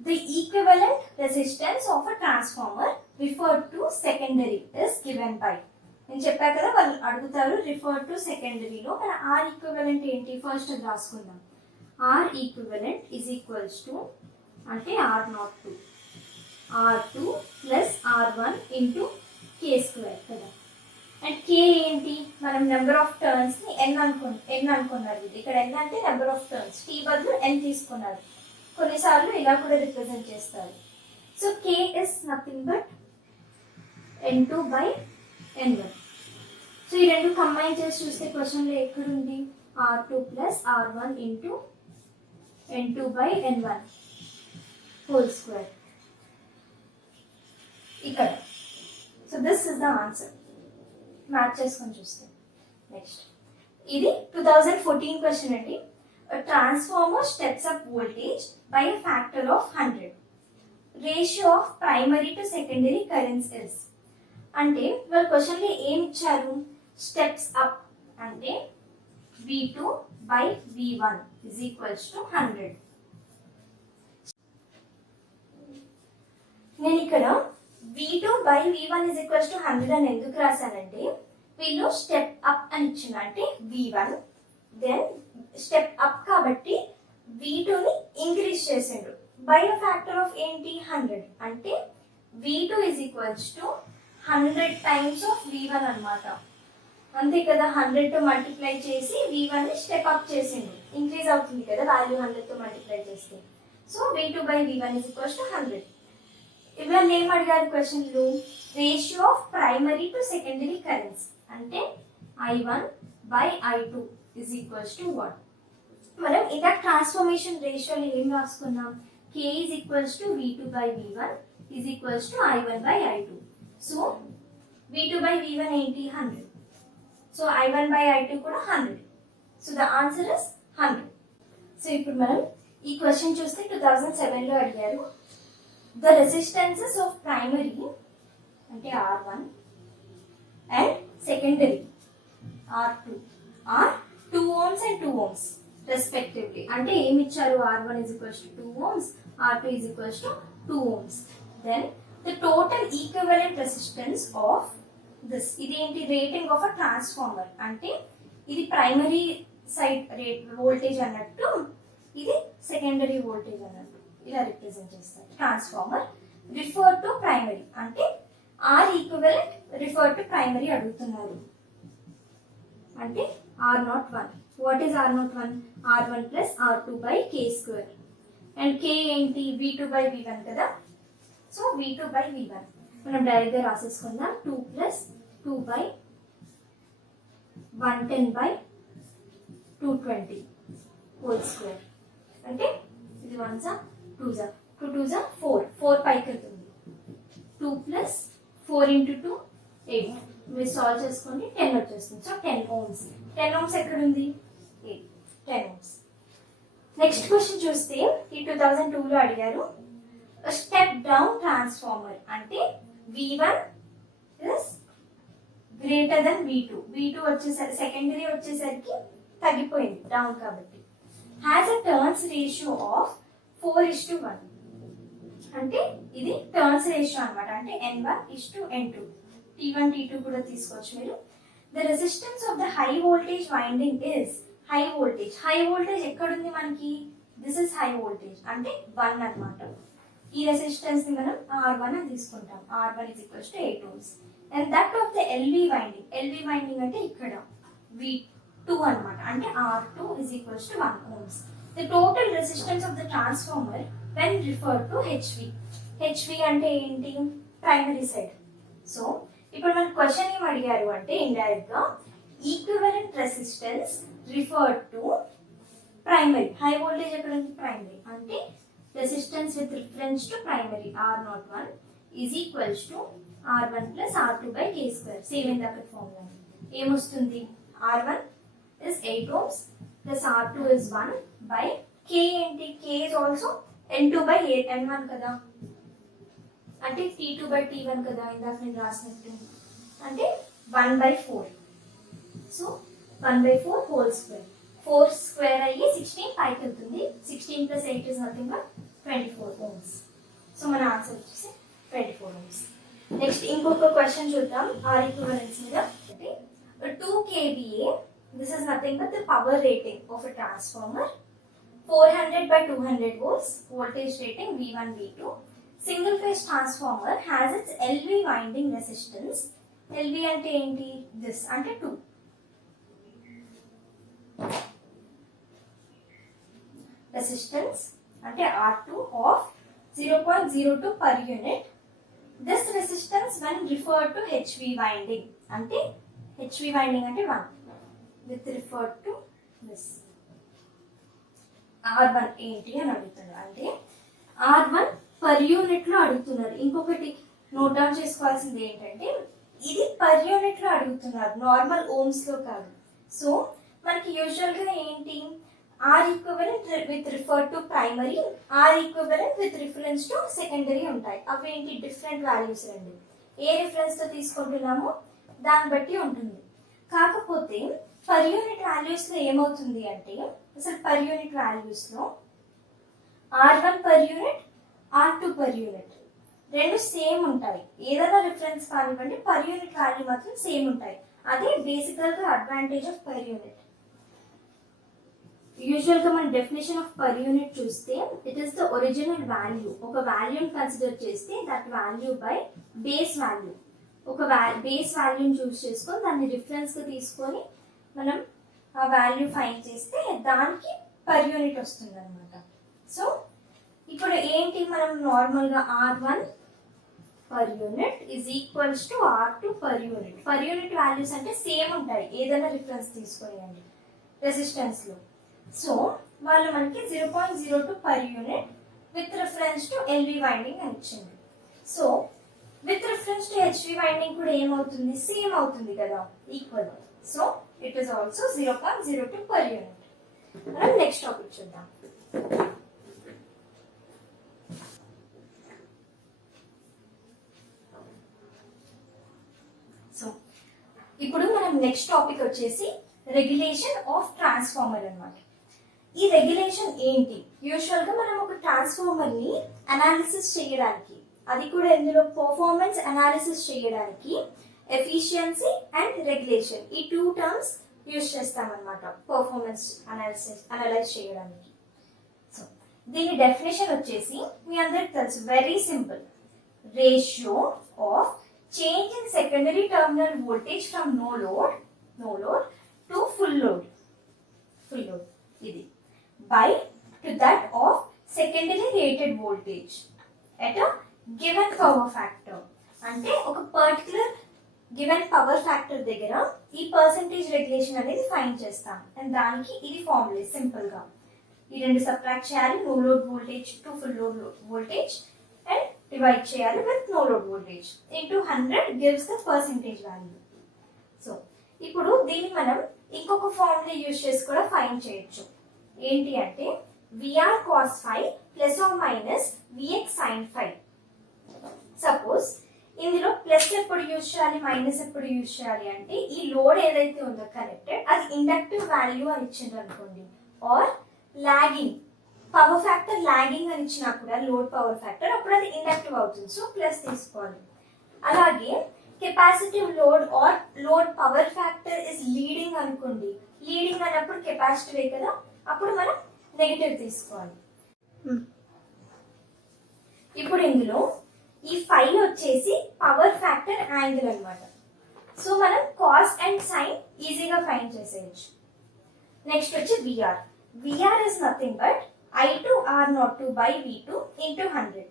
The equivalent resistance of a transformer referred to secondary is given by. నేను చెప్పా కదా వాళ్ళు అడుగుతారు రిఫర్ టు సెకండరీలో. మన R ఈక్వివలెంట్ ఏంటి ఫస్ట్ రాసుకుందాం. R equivalent is equals to అంటే R02 R2 plus R1 into K square కదా. అండ్ K ఏంటి? మనం నెంబర్ ఆఫ్ టర్న్స్ ని n అనుకున్నారు. ఇక్కడ n అంటే నెంబర్ ఆఫ్ టర్న్స్, T బదులు n తీసుకున్నారు. కొన్నిసార్లు ఇలా కూడా రిప్రజెంట్ చేస్తారు. So k is nothing but n2 by n1. So ఈ రెండు కంబైన్ చేసి చూస్తే క్వశ్చన్లో ఎక్కడుంది? R2 plus R1 into n2 by n1 whole square ఇక్కడ. So this is the answer. Match చేసుకొని చూస్తే నెక్స్ట్ ఇది 2014 క్వశ్చన్ అండి. A transformer steps up voltage by a factor of 100. Ratio of primary to secondary currents is. అంటే వాళ్ళ question లో ఏమి ఇచ్చారు? స్టెప్స్ అప్ అంటే V2 by V1 is equals to 100. నేను ఇక్కడ V2 by V1 is equals to 100 అని ఎందుకు రాశానంటే వీళ్ళు స్టెప్ అప్ అని ఇచ్చిన అంటే V1 దెన్ స్టెప్ అప్ కాబట్టి V2 ని ఇంక్రీజ్ చేసిండు బై అ ఫ్యాక్టర్ ఆఫ్ ఏంటి 100 అంటే V2 is equals to 100 times of V1 అన్నమాట. అంతే కదా, 100 తో మల్టిప్లై చేసి V1 ని స్టెప్ అప్ చేసిండు, ఇంక్రీజ్ అవుతుంది కదా వాల్యూ 100 తో మల్టిప్లై చేస్తే. So V2 by V1 is equals to 100. ఇవాళ ఏం అడిగారు క్వశ్చన్ లో? Ratio of primary to secondary currents అంటే I1 by I2 is equals to what? మనం ఇలా ట్రాన్స్ఫర్మేషన్ రేషియోని ఏం రాసుకున్నాం? K is equals to V2 by V1 is equals to I1 by I2. So V2 by V1 ఏంటి? 100. So I1 by I2 కూడా 100. So the answer is 100. So ఇప్పుడు మనం ఈ question చూస్తే 2007 లో అడిగారు. ద రెసిస్టెన్సెస్ ఆఫ్ ప్రైమరీ అంటే R1 and secondary R2 are 2 ohms and 2 ohms respectively. అంటే ఏమి ఇచ్చారు? R1 is equals to 2 ohms, R2 is equals to 2 ohms. Then the total equivalent resistance of this, ఇదేంటి? Rating of a transformer అంటే ఇది primary side rate voltage అన్నట్టు, ఇది secondary voltage అన్నట్టు ఇలా రిప్రజెంట్ చేస్తారు. ట్రాన్స్ఫార్మర్ రిఫర్ టు ప్రైమరీ అంటే R equivalent refer to primary అడుగుతున్నారు అంటే R01. What is R01? R1 plus R2 by K square. And K ఏంటి? V2 బై V1 కదా. సో V2 బై V1 మనం direct గా రాసేసుకుందాం. 2 plus 2 by 110 by 220 whole square. అంటే ఇది 1 జా 2 జా 2 2 జా 4 పైకి వెళ్తుంది. 2 plus 4 into 2 8. మీరు సాల్వ్ చేసుకోండి 10 వచ్చేస్తుంది. So 10 ohms. 10 ohms ఎక్కడ ఉంది? 10 ohms. నెక్స్ట్ క్వశ్చన్ చూస్తే ఈ 2002 లో అడిగారు. స్టెప్ డౌన్ ట్రాన్స్ఫార్మర్ అంటే V1 is greater than V2. V2 వచ్చేసరికి సెకండరీ వచ్చేసరికి తగ్గిపోయింది డౌన్ కాబట్టి. Has a turns ratio of 4:1. అంటే ఇది టర్న్స్ రేషియో అన్నమాట. అంటే N1:N2. T1 T2 కూడా తీసుకోవచ్చు మీరు. The resistance of the high voltage winding is high voltage ఎక్కడుంది మనకి? దిస్ ఇస్ హై వోల్టేజ్ అంటే 1 అన్నమాట. ఈ రెసిస్టెన్స్ ని మనం R1 అని తీసుకుంటాం. R1 is equals to 8 ohms. And that of the LV winding అంటే ఇక్కడ V2 అన్నమాట. అంటే R2 is equals to 1 ohms. The total resistance of the transformer when referred to HV అంటే ఏంటి? Primary side. సో ఇప్పుడు మన క్వశ్చన్ ఏం అడిగారు అంటే ఇండైరెక్ట్ గా equivalent resistance referred to primary. High voltage ఎక్కడ ఉంది? ప్రైమరీ. అంటే resistance with reference to primary R01 is equals to R1 plus R2 by K square. Same ఇందాక ఫార్ములా. ఏమొస్తుంది? R1 is 8 ohms plus R2 is 1 by K ఏంటి? K is also N2 by N1 కదా. అంటే T2 by T1 కదా ఇందాక నేను రాసినట్టు. అంటే 1 by 4. So 1 by 4 whole square. 4 square అయ్యి 16 పైకి వెళ్తుంది. 16 plus 8 is nothing but 24 ohms. So మన ఆన్సర్ వచ్చేసి 24 ohms. నెక్స్ట్ ఇంకొక క్వశ్చన్ చూద్దాం ఆర్ ఈక్వివలెన్స్ మీద. 2 kVA. This is nothing but the power rating of a transformer. 400 by 200 volts. Voltage rating V1 V2. Single phase transformer has its LV winding resistance. LV అంటే ఏంటి? This అంటే 2. Resistance అంటే R2 of 0.02 per unit. This resistance when referred to HV winding అంటే HV winding అంటే 1 with referred to this. R1 ఏంటి అని అడుగుతున్నారు. అంటే R1 పర్ యూనిట్ లో అడుగుతున్నారు. ఇంకొకటి నోట్ డౌన్ చేసుకోవాల్సింది ఏంటంటే ఇది పర్ యూనిట్ లో అడుగుతున్నారు, నార్మల్ ఓమ్స్ లో కాదు. సో మనకి యూజువల్ గా ఏంటి? R equivalent with referred to primary, R equivalent with reference to secondary ఉంటాయి. అవి ఏంటి? డిఫరెంట్ వాల్యూస్ అండి. ఏ రిఫరెన్స్ తో తీసుకుంటున్నామో దాన్ని బట్టి ఉంటుంది. కాకపోతే పర్ యూనిట్ వాల్యూస్ లో ఏమవుతుంది అంటే అసలు పర్ యూనిట్ వాల్యూస్ లో R1 per unit, R2 per unit రెండు సేమ్ ఉంటాయి. ఏదైనా రిఫరెన్స్ కానివ్వండి పర్ యూనిట్ వాల్యూ మాత్రం సేమ్ ఉంటాయి. అదే బేసికల్ గా advantage of per unit. Usual గా మన డెఫినేషన్ ఆఫ్ పర్ యూనిట్ చూస్తే it is the original value. ఒక వాల్యూని కన్సిడర్ చేస్తే that value by base value. ఒక బేస్ వాల్యూని చూస్ చేసుకొని దాన్ని రిఫరెన్స్ గా తీసుకొని మనం ఆ వాల్యూ ఫైండ్ చేస్తే దానికి పర్ యూనిట్ వస్తుంది అనమాట. సో ఇప్పుడు ఏంటి? మనం నార్మల్ గా R1 per unit is equals to R2 per unit. Per unit values అంటే సేమ్ ఉంటాయి ఏదైనా రిఫరెన్స్ తీసుకొని రెసిస్టెన్స్ లో. సో వాళ్ళు మనకి 0.02 per unit with reference to LV winding అని ఇచ్చింది. So with reference to HV winding కూడా ఏమవుతుంది? సేమ్ అవుతుంది కదా, equal. So it is also 0.02 per unit. మనం నెక్స్ట్ టాపిక్ చూద్దాం. సో ఇప్పుడు మనం నెక్స్ట్ టాపిక్ వచ్చేసి రెగ్యులేషన్ ఆఫ్ ట్రాన్స్ఫార్మర్ అన్నమాట. ఈ రెగ్యులేషన్ ఏంటి? యూజువల్ గా మనం ఒక ట్రాన్స్ఫార్మర్ ని అనాలిసిస్ చేయడానికి, అది కూడా ఇందులో పర్ఫార్మెన్స్ అనాలిసిస్ చేయడానికి ఎఫిషియన్సీ అండ్ రెగ్యులేషన్ ఈ 2 టర్మ్స్ యూజ్ చేస్తామన్నమాట పర్ఫార్మెన్స్ అనలైజ్ చేయడానికి. సో దీని డెఫినేషన్ వచ్చేసి మీ అందరికి తెలుసు, very simple. Ratio of change in secondary terminal voltage from no load to full load ఇది by to that of secondary rated voltage at a given power factor. అంటే ఒక particular given power factor దగ్గర ఈ percentage regulation అనేది find చేస్తాం. And దానికి ఇది formula simple గా ఈ రెండు సబ్ట్రాక్ట్ చేయాలి, no load voltage to full load voltage and divide చేయాలి with no load voltage into 100 gives the percentage value. So ఇప్పుడు దీన్ని మనం ఇంకొక ఫార్ములా యూజ్ చేసి కూడా ఫైండ్ చేయొచ్చు. ఏంటి అంటే VR cos phi plus or minus VX sin phi. Suppose ఇందులో ప్లస్ ఎప్పుడు యూజ్ చేయాలి, మైనస్ ఎప్పుడు యూజ్ చేయాలి అంటే ఈ లోడ్ ఏదైతే ఉందో కనెక్టెడ్ అది ఇండక్టివ్ వాల్యూ అని ఇచ్చింది అనుకోండి, or lagging power factor lagging అని ఇచ్చినా కూడా లోడ్ పవర్ ఫ్యాక్టర్ అప్పుడు అది ఇండక్టివ్ అవుతుంది. సో ప్లస్ తీసుకోవాలి. అలాగే capacitive load or load power factor is leading అనుకోండి, లీడింగ్ అన్నప్పుడు కెపాసిటివే కదా, అప్పుడు మనం నెగటివ్ తీసుకోవాలి. ఇప్పుడు ఇందులో ఈ ఫై వచ్చేసి పవర్ ఫ్యాక్టర్ యాంగిల్ అన్నమాట. సో మనం కాస్ అండ్ సైన్ ఈజీగా ఫైండ్ చేసేయచ్చు. నెక్స్ట్ వచ్చి VR. VR is nothing but I2 R02 by V2 into 100.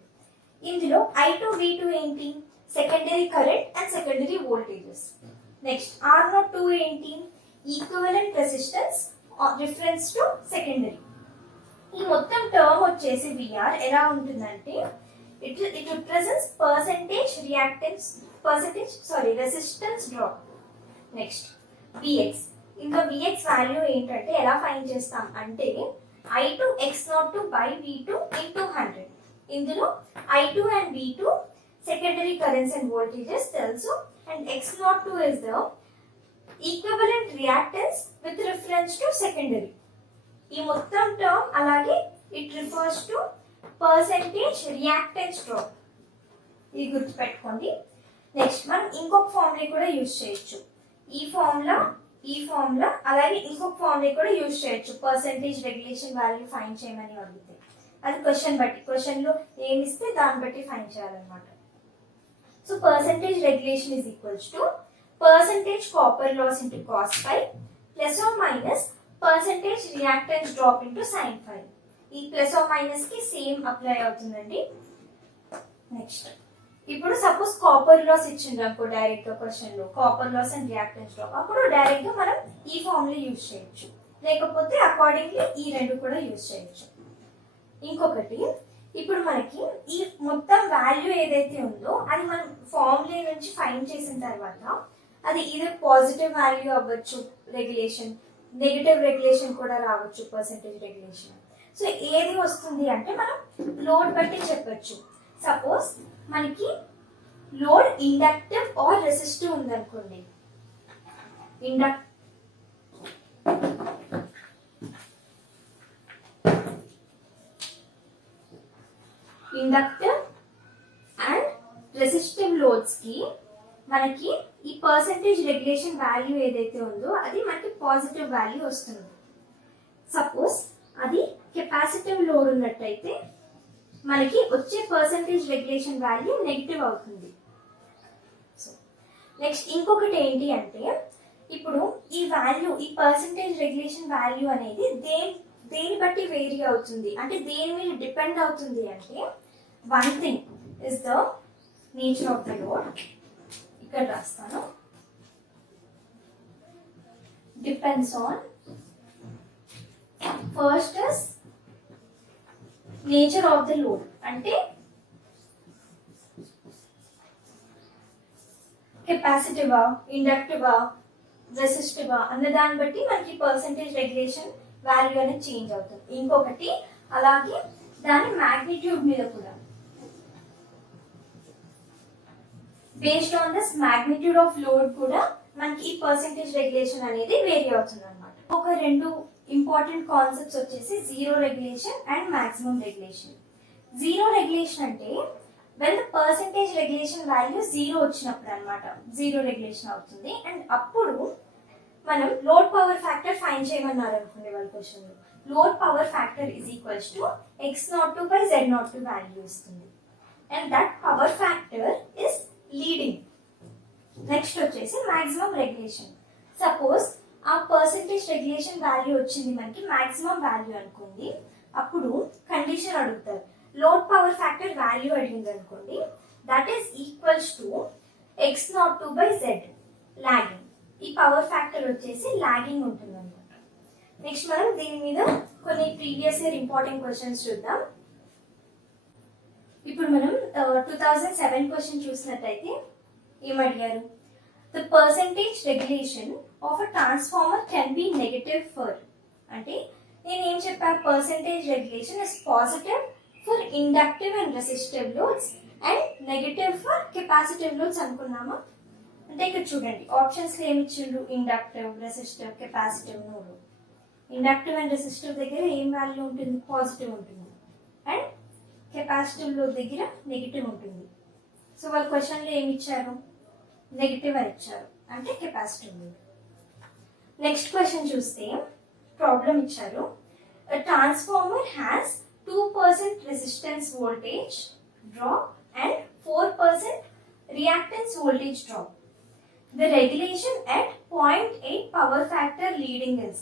ఇందులో I2 V2 ఏంటి, secondary current and secondary voltages. Next R02 ఏంటి, equivalent resistance reference to secondary. ఈ మొత్తం టర్మ్ వచ్చేసి VR ఎలా ఉంటుందంటే it represents resistance drop. Next Vx. ఇంకా Vx value ఏంటంటే ఎలా ఫైండ్ చేస్తాం అంటే I2 X02 by V2 into 100. ఇందులో I2 and V2 secondary currents and voltages తెలుసు, and X02 is the equivalent reactance with reference to secondary. ఈ మొత్తం term అలాగే it refers to percentage reactance drop. ఇది గుర్తుపెట్టుకోండి. నెక్స్ట్ మనం ఇంకొక ఫార్ములా కూడా యూజ్ చేయొచ్చు. ఈ ఫార్ములా అలాగే ఇంకొక ఫార్ములా కూడా యూజ్ చేయొచ్చు. పర్సంటేజ్ రెగ్యులేషన్ వాల్యూ ఫైండ్ చేయమని అడిగితే అది క్వశ్చన్ బట్టి, క్వశ్చన్ లో ఏమి ఇస్తే దాన్ని బట్టి ఫైండ్ చేయాలన్నమాట. So percentage regulation is equals to percentage copper loss into cos phi plus or minus percentage reactance drop into sine phi. ఈ ప్లస్ ఆర్ మైనస్ కి సేమ్ అప్లై అవుతుందండి. నెక్స్ట్ ఇప్పుడు సపోజ్ కాపర్ లాస్ ఇచ్చింది అనుకో direct గా question లో copper loss and reactance drop, అప్పుడు direct గా మనం ఈ ఫార్ములా యూజ్ చేయొచ్చు, లేకపోతే అకార్డింగ్లీ ఈ రెండు కూడా యూజ్ చేయొచ్చు. ఇంకొకటి ఇప్పుడు మనకి ఈ మొత్తం వాల్యూ ఏదైతే ఉందో అది మనం ఫార్ములా నుంచి ఫైండ్ చేసిన తర్వాత అది ఇది పాజిటివ్ వాల్యూ అవ్వచ్చు రెగ్యులేషన్, నెగటివ్ రెగ్యులేషన్ కూడా రావచ్చు పర్సంటేజ్ రెగ్యులేషన్. సో ఏది వస్తుంది అంటే మనం లోడ్ బట్టి చెప్పొచ్చు. సపోజ్ మనకి లోడ్ ఇండక్టివ్ ఆర్ రెసిస్టివ్ ఉందనుకోండి, ఇండక్టివ్ అండ్ రెసిస్టివ్ లోడ్స్ కి మనకి ఈ పర్సంటేజ్ రెగ్యులేషన్ వాల్యూ ఏదైతే ఉందో అది మనకి పాజిటివ్ వాల్యూ వస్తుంది. సపోజ్ అది కెపాసిటివ్ లోడ్ ఉన్నట్టయితే మనకి వచ్చే పర్సంటేజ్ రెగ్యులేషన్ వాల్యూ నెగిటివ్ అవుతుంది. సో నెక్స్ట్ ఇంకొకటి ఏంటి అంటే ఇప్పుడు ఈ వాల్యూ ఈ పర్సంటేజ్ రెగ్యులేషన్ వాల్యూ అనేది దేని బట్టి వేరీ అవుతుంది అంటే దేని మీద డిపెండ్ అవుతుంది అంటే one thing is the nature of the load. ఇక్కడ రాస్తాను, depends on first is nature of the load అంటే కెపాసిటివా, ఇండక్టివా, రెసిస్టివా అన్న దాన్ని బట్టి మనకి పర్సంటేజ్ రెగ్యులేషన్ వాల్యూ అనేది చేంజ్ అవుతుంది. ఇంకొకటి అలాగే దాని మ్యాగ్నిట్యూడ్ మీద కూడా based on this magnitude of load కూడా మనకి ఈ పర్సంటేజ్ రెగ్యులేషన్ అనేది వేరీ అవుతుంది అన్నమాట. ఒక రెండు ఇంపార్టెంట్ కాన్సెప్ట్స్ వచ్చేసి zero regulation and maximum regulation. Zero regulation అంటే when the percentage regulation value zero వచ్చినప్పుడు అన్నమాట జీరో రెగ్యులేషన్ అవుతుంది. అండ్ అప్పుడు మనం లోడ్ పవర్ ఫ్యాక్టర్ ఫైండ్ చేయమన్నారు అనుకోండి వాళ్ళ క్వశ్చన్ లో, load power factor is equals to X02 by Z02 value ఇస్తుంది and that power factor is leading. Next వచ్చేసి మాక్సిమం రెగ్యులేషన్. సపోజ్ ఆ పర్సంటేజ్ రెగ్యులేషన్ వాల్యూ వచ్చింది మనకి మాక్సిమం వాల్యూ అనుకోండి, అప్పుడు కండిషన్ అడుగుతారు లోడ్ పవర్ ఫ్యాక్టర్ వాల్యూ అడిగింది అనుకోండి, that is equals to x02/z lagging. ఈ పవర్ ఫ్యాక్టర్ వచ్చేసి లాగింగ్ ఉంటుంది అనమాట. నెక్స్ట్ మనం దీని మీద కొన్ని ప్రీవియస్ ఇయర్ ఇంపార్టెంట్ క్వశ్చన్స్ చూద్దాం. ఇప్పుడు మనం 2007 క్వశ్చన్ చూసినట్టయితే ఏమడిగారు, the percentage regulation of a transformer can be negative for, అంటే నేను ఏం చెప్పాను, percentage regulation is positive for inductive and resistive loads and negative for capacitive loads అనుకున్నామా. అంటే ఇక్కడ చూడండి ఆప్షన్స్ ఏమి ఇచ్చిండ్రు, ఇండక్టివ్, రెసిస్టివ్, కెపాసిటివ్ నోడు. ఇండక్టివ్ అండ్ రెసిస్టివ్ దగ్గర ఏం వాల్యూ ఉంటుంది, పాజిటివ్ ఉంటుంది, అండ్ కెపాసిటివ్ లోడ్ దగ్గర నెగిటివ్ ఉంటుంది. సో వాళ్ళ క్వశ్చన్లో ఏమి ఇచ్చారు, నెగిటివ్ అని ఇచ్చారు, అంటే కెపాసిటివ్ లోడ్. నెక్స్ట్ క్వశ్చన్ చూస్తే ప్రాబ్లం ఇచ్చారు, transformer has 2% resistance voltage drop and 4% reactance voltage drop. The regulation at 0.8 power factor leading is.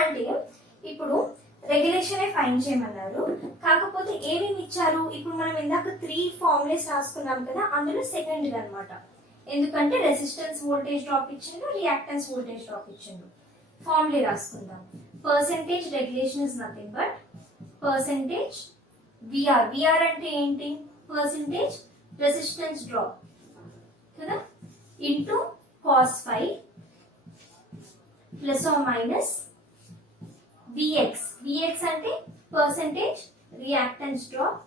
అంటే ఇప్పుడు రెగ్యులేషన్ ఫైన్ చేయమన్నారు, కాకపోతే ఏమేమి ఇచ్చారు, ఇప్పుడు మనం ఇందాక 3 ఫార్ములేస్ రాసుకున్నాం కదా, అందులో సెకండ్ అనమాట. ఎందుకంటే రెసిస్టెన్స్ వోల్టేజ్ డ్రాప్ ఇచ్చిండు, రియాక్టెన్స్ వోల్టేజ్ డ్రాప్ ఇచ్చిండు. ఫార్ములే రాసుకుందాం. Percentage regulation is nothing but percentage VR. VR అంటే ఏంటి, పర్సెంటేజ్ రెసిస్టెన్స్ డ్రాప్ కదా, into cos phi plus or minus Vx. Vx అంటే percentage reactance drop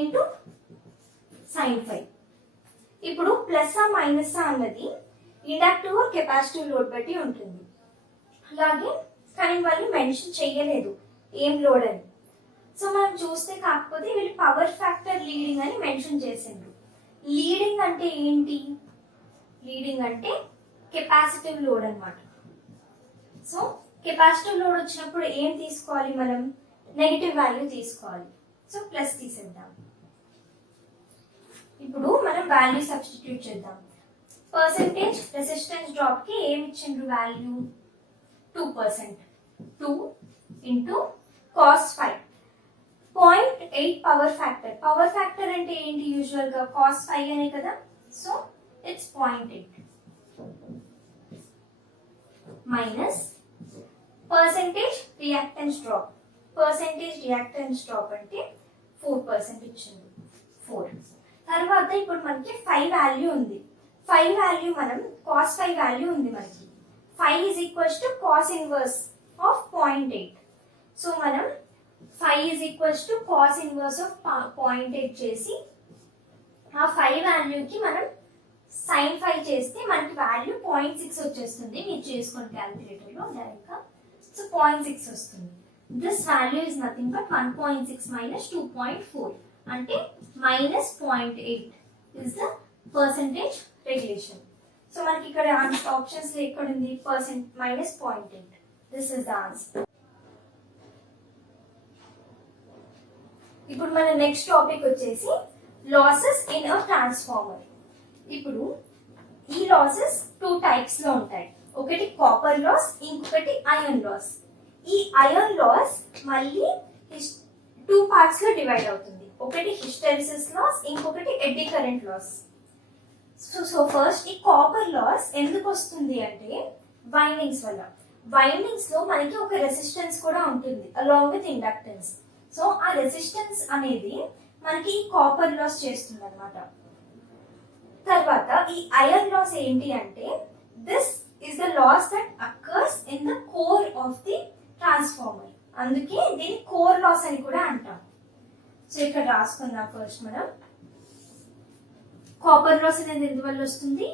into sine phi. ఇప్పుడు plus ఆ మైనస్ అన్నది ఇండక్టివ్ కెపాసిటివ్ లోడ్ బట్టి ఉంటుంది. అలాగే కానీ వాళ్ళు మెన్షన్ చేయలేదు ఏం లోడ్ అని. సో మనం చూస్తే కాకపోతే వీళ్ళు పవర్ ఫ్యాక్టర్ లీడింగ్ అని మెన్షన్ చేసిండ్రు. లీడింగ్ అంటే ఏంటి, లీడింగ్ అంటే కెపాసిటివ్ లోడ్ అన్నమాట. సో కెపాసిటివ్ లోడ్ వచ్చినప్పుడు ఏం తీసుకోవాలి మనం, నెగిటివ్ వాల్యూ తీసుకోవాలి. సో ప్లస్ తీసేద్దాం. ఇప్పుడు మనం వాల్యూ సబ్స్టిట్యూట్ చేద్దాం. పర్సెంటేజ్ రెసిస్టెన్స్ డ్రాప్ కి ఏమి ఇచ్చిండ్రు value, 2%. 2 into cos 5, 0.8 power factor. Power factor అంటే ఏంటి, యూజువల్ గా కాస్ 5 అనే కదా. So it's 0.8 minus percentage reactance drop. Percentage reactance drop అంటే 4% ఇచ్చింది, 4. తర్వాత ఇప్పుడు మనకి 5 వాల్యూ ఉంది. 5 వాల్యూ మనం కాస్ 5 వాల్యూ ఉంది మనకి. 5 is equals to cos inverse of 0.8. So మనం 5 is equals to cos inverse of 0.8 చేసి ఆ 5 వాల్యూకి మనం సైన్ 5 చేస్తే మనకి వాల్యూ 0.6 వచ్చేస్తుంది. మీరు చేసుకోండి క్యాలిక్యులేటర్లో డైరెక్ట్గా. సో 0.6 వస్తుంది. This value is nothing but 1.6 minus 2.4 అంటే minus 0.8 is the percentage regulation. So మనకి ఇక్కడ ఆప్షన్స్ ఎక్కడ ఉంది, minus 0.8. This is the answer. ఇప్పుడు మన నెక్స్ట్ టాపిక్ వచ్చేసి లాసెస్ ఇన్ అ ట్రాన్స్ఫార్మర్. ఇప్పుడు ఈ లాసెస్ 2 టైప్స్ లో ఉంటాయి. ఒకటి కాపర్ లాస్, ఇంకొకటి ఐరన్ లాస్. ఈ ఐరన్ లాస్ మళ్ళీ 2 పార్ట్స్ లో డివైడ్ అవుతుంది. ఒకటి హిస్టెరిసిస్ లాస్, ఇంకొకటి eddy current loss. So first ఈ కాపర్ లాస్ ఎందుకు వస్తుంది అంటే వైండింగ్స్ వల్ల. వైండింగ్స్ లో మనకి ఒక రెసిస్టెన్స్ కూడా ఉంటుంది అలాంగ్ విత్ ఇండక్టెన్స్. సో ఆ రెసిస్టెన్స్ అనేది మనకి ఈ కాపర్ లాస్ చేస్తుంది అనమాట. తర్వాత ఈ ఐరన్ లాస్ ఏంటి అంటే this is the loss that occurs in the core of the transformer. అందుకే దీన్ని కోర్ లాస్ అని కూడా అంటాం. సో ఇక్కడ రాసుకుందాం ఫస్ట్ మనం. కాపర్ లాస్ అనేది ఎందువల్ల వస్తుంది,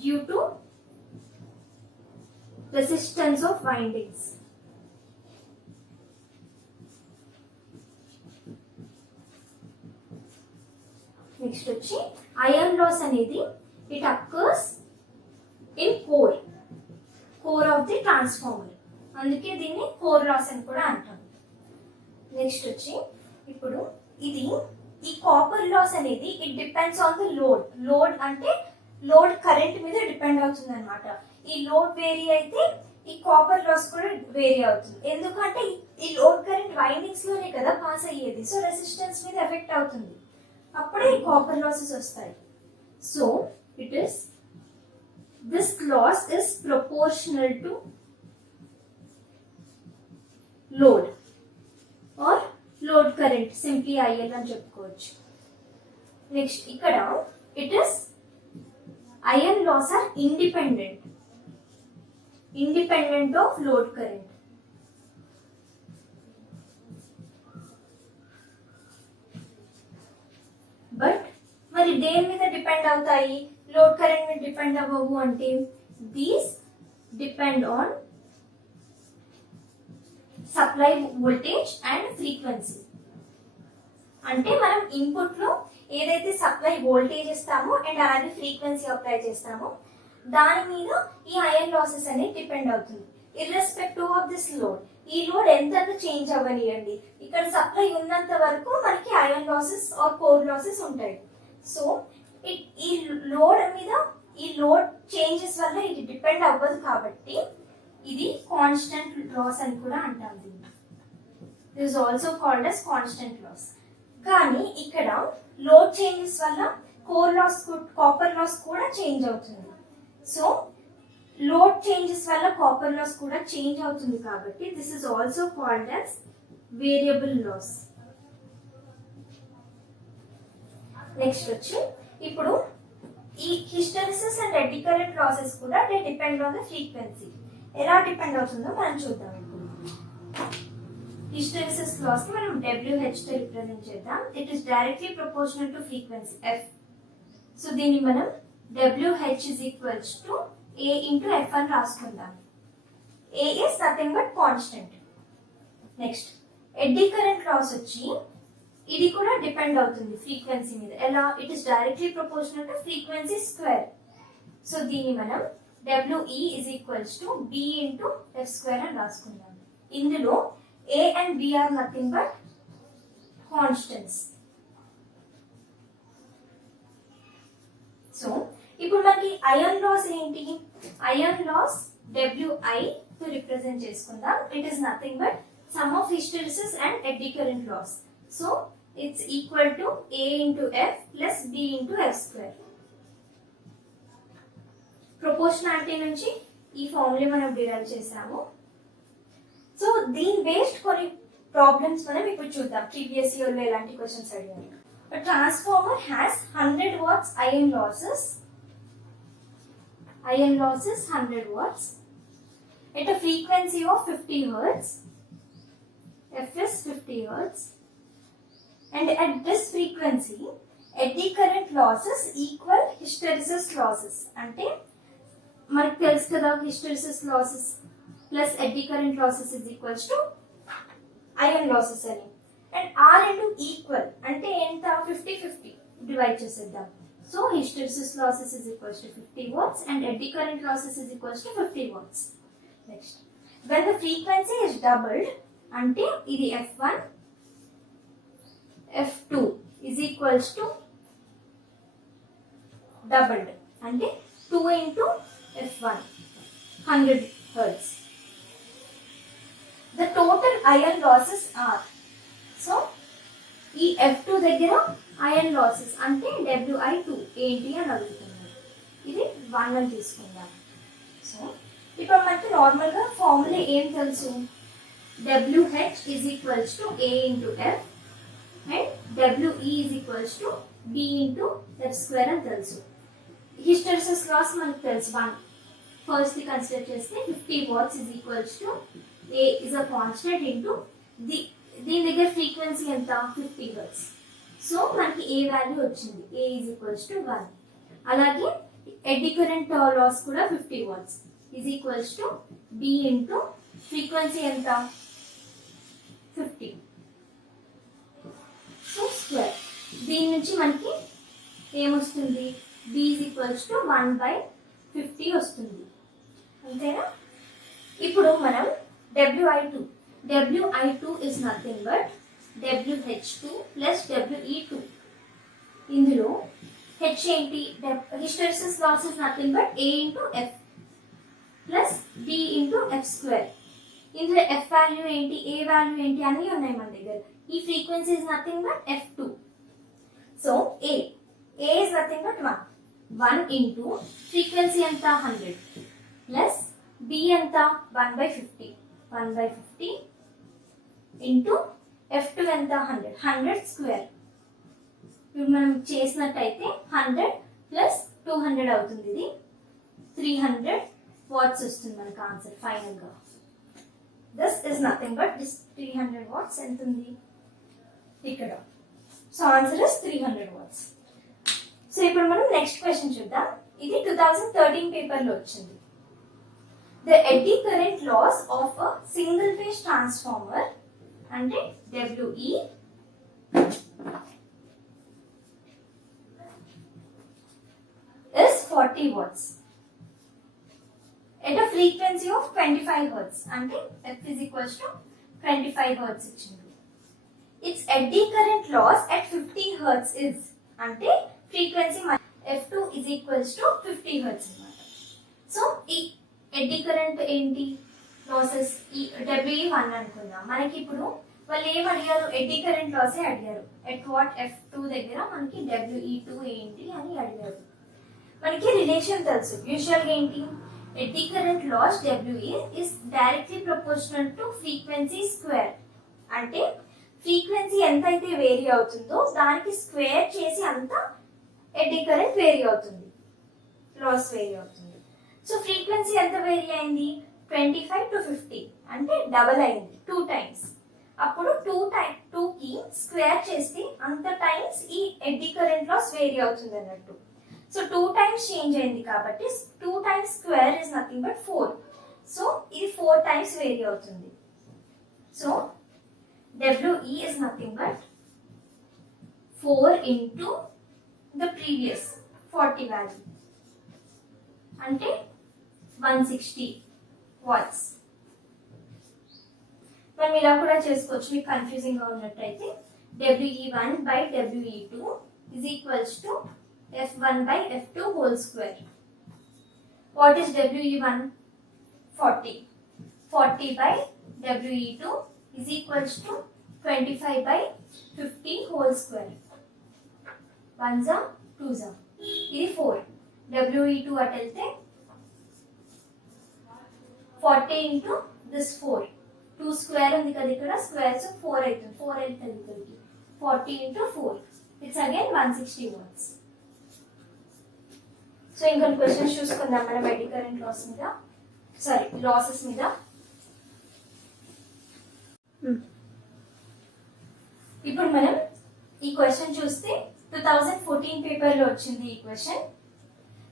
due to resistance of windings. Next వచ్చి ఐరన్ లాస్ అనేది it occurs in core of the transformer. అందుకే దీన్ని కోర్ లాస్ అని కూడా అంటాం. నెక్స్ట్ వచ్చి ఇప్పుడు ఇది ఈ కాపర్ లాస్ అనేది it depends on the load. Load అంటే లోడ్ కరెంట్ మీద డిపెండ్ అవుతుంది అనమాట. ఈ లోడ్ వేరీ అయితే ఈ కాపర్ లాస్ కూడా వేరీ అవుతుంది. ఎందుకంటే ఈ లోడ్ కరెంట్ వైండింగ్స్ లోనే కదా పాస్ అయ్యేది, సో రెసిస్టెన్స్ మీద ఎఫెక్ట్ అవుతుంది, అప్పుడే ఈ కాపర్ లాసెస్ వస్తాయి. So it is this loss is proportional to load or load current, simply IL అని చెప్పుకోవచ్చు. నెక్స్ట్ ఇక్కడ it is iron loss or independent of load current. But మరి దేని మీద డిపెండ్ అవుతాయి, లోడ్ కరెంట్ మీద డిపెండ్ అవ్వవు అంటే these depend on supply voltage and frequency. అంటే మనం ఇన్పుట్ లో ఏదైతే సప్లై వోల్టేజ్ ఇస్తామో అండ్ అలాగే ఫ్రీక్వెన్సీ అప్లై చేస్తామో దాని మీద ఈ ఐరన్ లాసెస్ అనేది డిపెండ్ అవుతుంది, ఇర్రెస్పెక్టివ్ ఆఫ్ దిస్ లోడ్. ఈ లోడ్ ఎంత చేంజ్ అవ్వనియండి, ఇక్కడ సప్లై ఉన్నంత వరకు మనకి iron losses or core losses ఉంటాయి. సో ఈ లోడ్ మీద ఈ లోడ్ చేంజెస్ వల్ల ఇది డిపెండ్ అవ్వదు కాబట్టి ఇది కాన్స్టెంట్ లాస్ అని కూడా అంటాం. దీన్ని this is also called as constant loss. కానీ ఇక్కడ లోడ్ చేంజెస్ వల్ల కోర్ లాస్ కాపర్ లాస్ కూడా చేంజ్ అవుతుంది. సో లోడ్ చేంజెస్ వల్ల కాపర్ లాస్ కూడా చేంజ్ అవుతుంది కాబట్టి this is also called as variable loss. Next వచ్చి ఇప్పుడు ఈ hysteresis and eddy current losses కూడా they depend on the frequency. ఎలా డిపెండ్ అవుతుందో మనం చూద్దాం. ఇప్పుడు హిస్టెరిసిస్ లాస్ ని మనం WH తో రిప్రజెంట్ చేద్దాం. It is directly proportional to frequency F. So దీన్ని మనం WH is equals to A into F అని రాసుకుందాం. A is nothing but constant. Next eddy current loss వచ్చి ఇది కూడా డిపెండ్ అవుతుంది ఫ్రీక్వెన్సీ మీద. ఎలా? It is directly proportional to frequency square. So దీన్ని మనం WE is equals to B into F square అని రాసుకుందాం. ఇందులో A and B are nothing but constants. So ఇప్పుడు మనకి ఐరన్ లాస్ ఏంటి? ఐరన్ లాస్ WI తో రిప్రజెంట్ చేసుకుందాం. It is nothing but sum of hysteresis and eddy current loss. So it's equal to A into F plus B into F square. Proportionality నుంచి ఈ formula మనం derive చేసాము. So దీని based కొన్ని problems మనం ఇప్పుడు చూద్దాం. ప్రీవియస్ ఇయర్ లో ఎలాంటి క్వశ్చన్స్ అడిగారు. A transformer has 100 watts iron losses 100 watts at a frequency of 50 hertz. F is 50 hertz, and at this frequency eddy current losses equal hysteresis losses. అంటే మనకు తెలుసు కదా hysteresis losses plus eddy current losses is equals to iron losses అని. And ఆ రెండు equal అంటే ఎంత? 50-50 divide చేసేద్దాం. So hysteresis losses is equals to 50 watts and eddy current losses is equals to 50 watts. Next when the frequency is doubled అంటే ఇది F1 F2 is equals to doubled అంటే 2 into F1 100 hertz. The total iron losses are, so ఈ F2 దగ్గర iron losses అంటే WI2 ఏంటి అని అడుగుతున్నాను. ఇది 1 అని తీసుకుందాం. సో ఇప్పుడు మనకి నార్మల్ గా ఫార్ములా ఏం తెలుసు? WH is equals to A into F and WE is equals to B into F square అని తెలుసు. హిస్టెరిసిస్ లాస్ మనకు తెలుసు 1. ఫస్ట్ ది కన్సిడర్ చేస్తే 50 watts is equals to A is a constant into దీని దగ్గర frequency ఎంత? 50 hertz. So మనకి ఏ value వచ్చింది? A is equals to 1. అలాగే ఎడ్డీ కరెంట్ లాస్ కూడా 50 watts is equals to B into frequency ఎంత? 50. So square. దీని నుంచి మనకి ఏమొస్తుంది? B is equals to 1/50 వస్తుంది. అంతేనా? ఇప్పుడు మనం WI2 is nothing but WH2 plus WE2. ఇందులో H ఏంటి? Hysteresis loss is nothing but A into F. Plus B into F square. ఇందులో ఎఫ్ వాల్యూ ఏంటి, ఏ వాల్యూ ఏంటి అన్నీ ఉన్నాయి మన దగ్గర. ఈ frequency is nothing but F2. So A is nothing but 1. 1 into frequency ఎంత 100 ప్లస్ బి ఎంత 1/50. 1/50 ఇంటూ F2 ఎంత 100. 100 స్క్వేర్. ఇప్పుడు మనం చేసినట్టయితే 100 ప్లస్ 200 అవుతుంది. ఇది 300 వాట్స్ వస్తుంది మనకు ఆన్సర్ ఫైనల్ గా. This is nothing but this 300 watts ఎంత ఉంది ఇక్కడ. So answer is 300 watts. So ఇప్పుడు మనం నెక్స్ట్ క్వశ్చన్ చూద్దాం. ఇది 2013 పేపర్ లో వచ్చింది. The eddy current loss of a single phase transformer అంటే WE is 40 watts at a frequency of 25 hertz. అంటే F is equals to 25 hertz ఇచ్చింది. Its eddy current loss at 50 hertz is అంటే frequency F2 is equals to 50 hertz అన్నమాట. So ఈ eddy current ఏంటి losses ఈ WE1 అనుకుందాం. మనకి ఇప్పుడు వాళ్ళు ఏం అడిగారు, ఎడ్డీ కరెంట్ లాసే అడిగారు. ఎట్ వాట్ F2 దగ్గర మనకి WE2 ఏంటి అని అడిగారు. మనకి రిలేషన్ తెలుసు. యూజువల్ గా ఏంటి, eddy current loss WE is directly proportional to frequency square. అంటే ఫ్రీక్వెన్సీ ఎంత అయితే వేరీ అవుతుందో దానికి స్క్వేర్ చేసి అంత ఎడ్డీ కరెంట్ వేరీ అవుతుంది, లాస్ వేరీ అవుతుంది. సో ఫ్రీక్వెన్సీ ఎంత వేరీ అయింది 25 to 50 అంటే డబల్ అయింది 2 times. అప్పుడు 2 కి స్క్వేర్ చేస్తే అంత టైమ్స్ ఈ ఎడ్డీ కరెంట్ లాస్ వేరీ అవుతుంది అన్నట్టు. సో 2 times చేంజ్ అయింది కాబట్టి 2 times square is nothing but 4. So ఇది 4 times వేరీ అవుతుంది. So WE is nothing but 4 into the previous 40 value అంటే 160 watts. మనం ఇలా కూడా చేసుకోవచ్చు, మీకు కన్ఫ్యూజింగ్ గా ఉన్నట్టయితే. WE1 by WE2 is equals to F1 by F2 whole square. What is WE1? 40. 40 by WE2 is equals to 25 by 50 whole square. 1 za 2 za. ఇది 4. WE2 అటు వెళ్తే 40 into this 4. 2 square ఉంది కదా ఇక్కడ, స్క్వేర్ సో 4 అవుతుంది. 4 అవుతుంది ఇక్కడికి. 40 into 4. It's again 160 watts. So ఇంకొన్ని క్వశ్చన్స్ చూసుకుందాం మనం ఎడ్డీ కరెంట్ లాస్ మీద, సారీ లాసెస్ మీద. ఇప్పుడు మనం ఈ క్వశ్చన్ చూస్తే 2014 పేపర్ లో వచ్చింది ఈ question.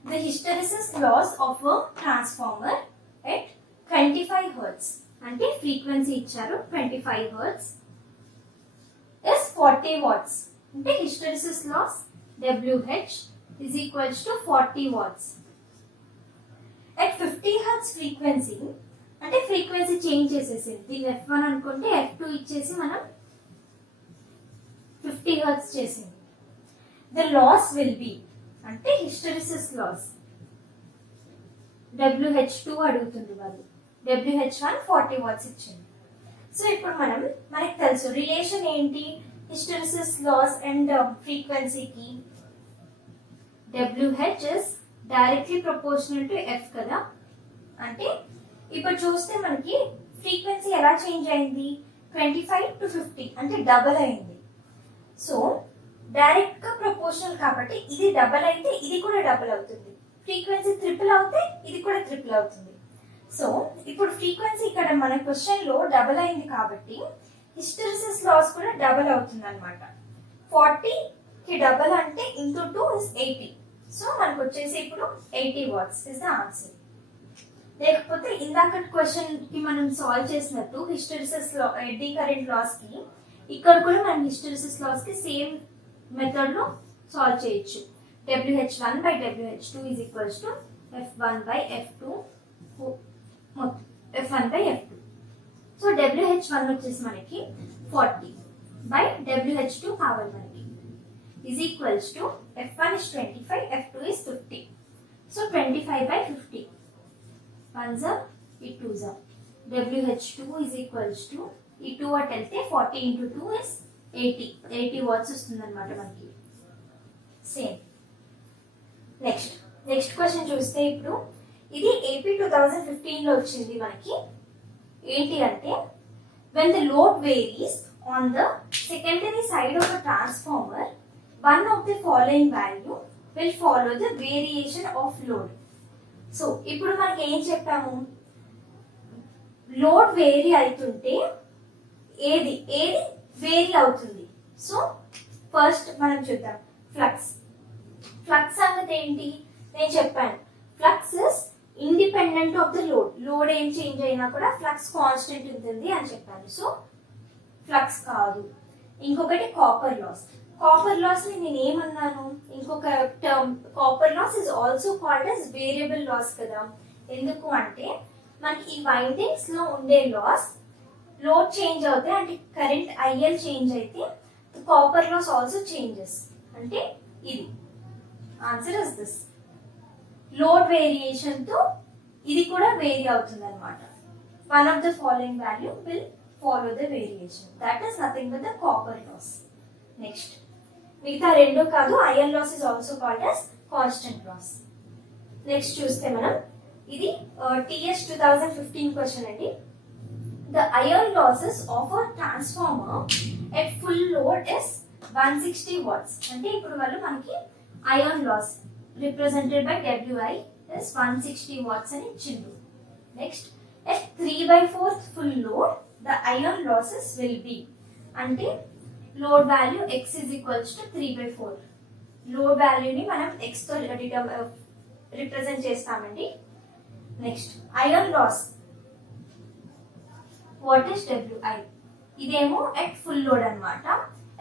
The hysteresis loss of a transformer at 25 hertz అంటే ఫ్రీక్వెన్సీ ఇచ్చారు 25 hertz is 40 watts అంటే hysteresis loss WH is equals to 40 watts. At 50 hertz frequency అంటే ఫ్రీక్వెన్సీ చేంజ్ చేసేసింది. దీన్ని F1 అనుకుంటే F2 ఇచ్చేసి మనం 50 hertz చేసింది. The loss will be అంటే హిస్టెరిసిస్ లాస్ WH2 అడుగుతుంది వాళ్ళు. WH1 40 watts ఇచ్చింది. సో ఇప్పుడు మనకి తెలుసు రిలేషన్ ఏంటి హిస్టెరిసిస్ లాస్ అండ్ ఫ్రీక్వెన్సీకి. WH is directly proportional to F కదా. అంటే ఇప్పుడు చూస్తే మనకి ఫ్రీక్వెన్సీ ఎలా చేంజ్ అయింది 25 to 50 అంటే డబల్ అయింది. సో డైరెక్ట్ గా ప్రపోర్షనల్ కాబట్టి ఇది డబల్ అయితే ఇది కూడా డబల్ అవుతుంది. ఫ్రీక్వెన్సీ ట్రిపుల్ అవుతే ఇది కూడా ట్రిపుల్ అవుతుంది. సో ఇప్పుడు ఫ్రీక్వెన్సీ ఇక్కడ మన క్వశ్చన్ లో డబల్ అయింది కాబట్టి హిస్టెరిసిస్ లాస్ కూడా డబల్ అవుతుంది అనమాట. 40 కి డబల్ అంటే ఇంటూ 2 ఇస్ 80. సో మనకు వచ్చేసి ఇప్పుడు 80 watts ఇస్ ద ఆన్సర్. లేకపోతే ఇందాక క్వశ్చన్ కి మనం సాల్వ్ చేసినట్టు హిస్టెరిసిస్ ఎడ్డీ కరెంట్ లాస్ కి ఇక్కడ కూడా మనం హిస్టెరిసిస్ లాస్ కి సేమ్ మెథడ్ లో సాల్వ్ చేయొచ్చు. WH1 by WH2 is equals to F1 by F2 F1 by F2. So WH1 వచ్చేసి మనకి 40 by WH2 కావాలి మనకి is equals to F1 is 25, F2 is 50. So 25 by 50. 1 జా ఈ 2 జా WH2 is equals to ఈ 2 అట్ వెళ్తే 40 into 2 is 80 వాట్స్ వస్తుంది అనమాట మనకి. సేమ్ నెక్స్ట్ క్వశ్చన్ చూస్తే ఇప్పుడు ఇది ఏపీ 2015 లో వచ్చింది మనకి. ఏంటి అంటే when the load varies on the secondary side of a transformer, one of the following value will follow the variation of load. So ఇప్పుడు మనకి ఏం చెప్పాము, లోడ్ వేరీ అవుతుంటే ఏది వేరీ అవుతుంది. సో ఫస్ట్ మనం చూద్దాం ఫ్లక్స్ సంగతి ఏంటి. నేను చెప్పాను flux is independent of the load ఏం చేంజ్ అయినా కూడా ఫ్లక్స్ కాన్స్టెంట్ ఉంటుంది అని చెప్పాను. సో ఫ్లక్స్ కాదు. ఇంకొకటి కాపర్ లాస్ ని నేను ఏమన్నాను, ఇంకొక term copper loss is also called as variable loss కదా. ఎందుకు అంటే మనకి ఈ వైండింగ్స్ లో ఉండే లాస్ లోడ్ చేంజ్ అవుతే అంటే కరెంట్ ఐఎల్ చేంజ్ అయితే కాపర్ లాస్ ఆల్సో చేంజెస్. అంటే ఇది answer is this. Load variation తో ఇది కూడా వేరీ అవుతుంది అనమాట. One of the following value will follow the variation, that is nothing but the copper loss. Next మిగతా రెండు కాదు, iron loss is also called as constant loss. నెక్స్ట్ చూస్తే మనం ఇది TS 2015 క్వశ్చన్ అండి. The iron losses of a transformer at full load is 160 watts. అంటే ఇప్పుడు వాళ్ళు మనకి iron loss represented by WI is 160 watts అని ఇచ్చిండు. Next at 3/4 full load the iron losses will be, అంటే load value x is equals to 3/4. Load వాల్యూని మనం x తో రిప్రజెంట్ చేస్తామండి. Next iron loss, what is WI? ఇదేమో at full load అన్నమాట.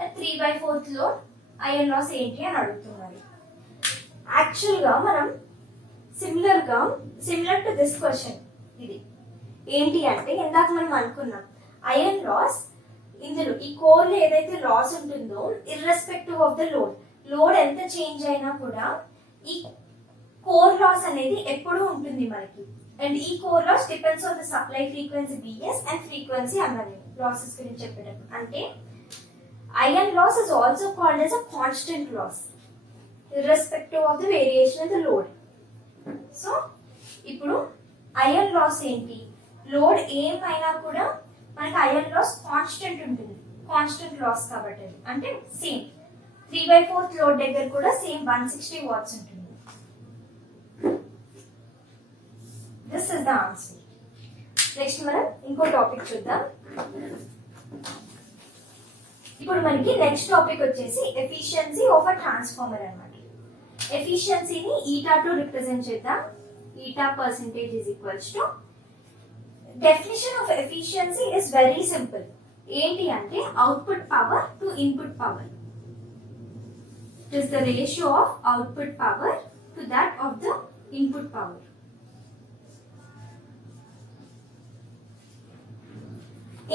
at 3/4 load iron loss ఏంటి అని అడుగుతున్నారు. యాక్చువల్ గా మనం సిమిలర్ టు దిస్ క్వశ్చన్ ఇది ఏంటి అంటే ఇందాక మనం అనుకున్నాం ఐరన్ లాస్, ఇందులో ఈ కోర్ లో ఏదైతే లాస్ ఉంటుందో ఇర్రెస్పెక్టివ్ ఆఫ్ ద లోడ్ ఎంత చేంజ్ అయినా కూడా ఈ కోర్ లాస్ అనేది ఎప్పుడూ ఉంటుంది మనకి. అండ్ ఈ core loss depends on the supply frequency BS and frequency అన్నది లాసెస్ గురించి చెప్పేటప్పుడు. అంటే iron loss is also called as a constant loss irrespective of the variation in the load. So ఇప్పుడు ఐరన్ లాస్ ఏంటి, load ఏమైనా కూడా మనకి iron loss constant ఉంటుంది, కాన్స్టెంట్ లాస్ కాబట్టి అది అంటే సేమ్ 3/4 లోడ్ దగ్గర కూడా సేమ్ 160 వాట్స్ ఉంటుంది. This is the answer. Next మనం ఇంకో టాపిక్ చూద్దాం. ఇప్పుడు మనకి నెక్స్ట్ టాపిక్ వచ్చేసి ఎఫిషియన్సీ ఆఫ్ అ ట్రాన్స్ఫార్మర్ అన్నమాట. ఎఫిషియన్సీని ఈటాతో రిప్రజెంట్ చేద్దాం. Eta percentage is equals to, definition of efficiency is very simple. ఏంటి అంటే output power to input power. It is the ratio of output power to that of the input power.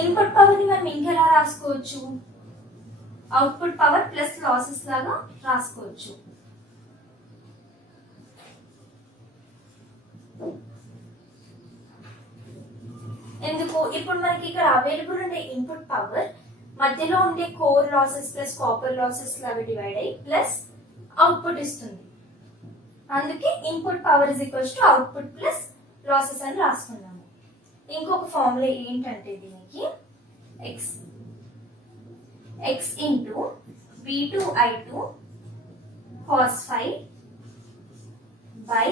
Input power ని మనం ఇంకెలా రాసుకోవచ్చు, output power plus losses లాగా రాసుకోవచ్చు. ఎందుకు, ఇప్పుడు మనకి ఇక్కడ అవైలబుల్ ఉండే ఇన్పుట్ పవర్ మధ్యలో ఉండే core losses plus copper losses లాగా డివైడ్ అయ్యి ప్లస్ అవుట్పుట్ ఇస్తుంది. అందుకే input power is equals to output plus losses అని రాసుకున్నాము. ఇంకొక ఫార్ములా ఏంటంటే దీనికి x into V2I2 cos phi by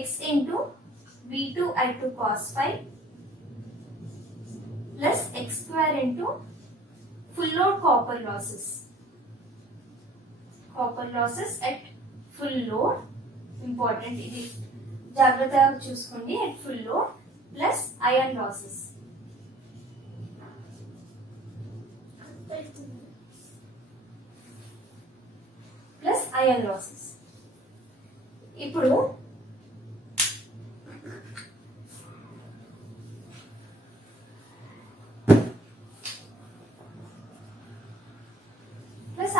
x into V2I2 cos phi plus x square into full load copper losses at full load, important ఇది జాగ్రత్తగా చూసుకోండి, at full load plus iron losses ఇప్పుడు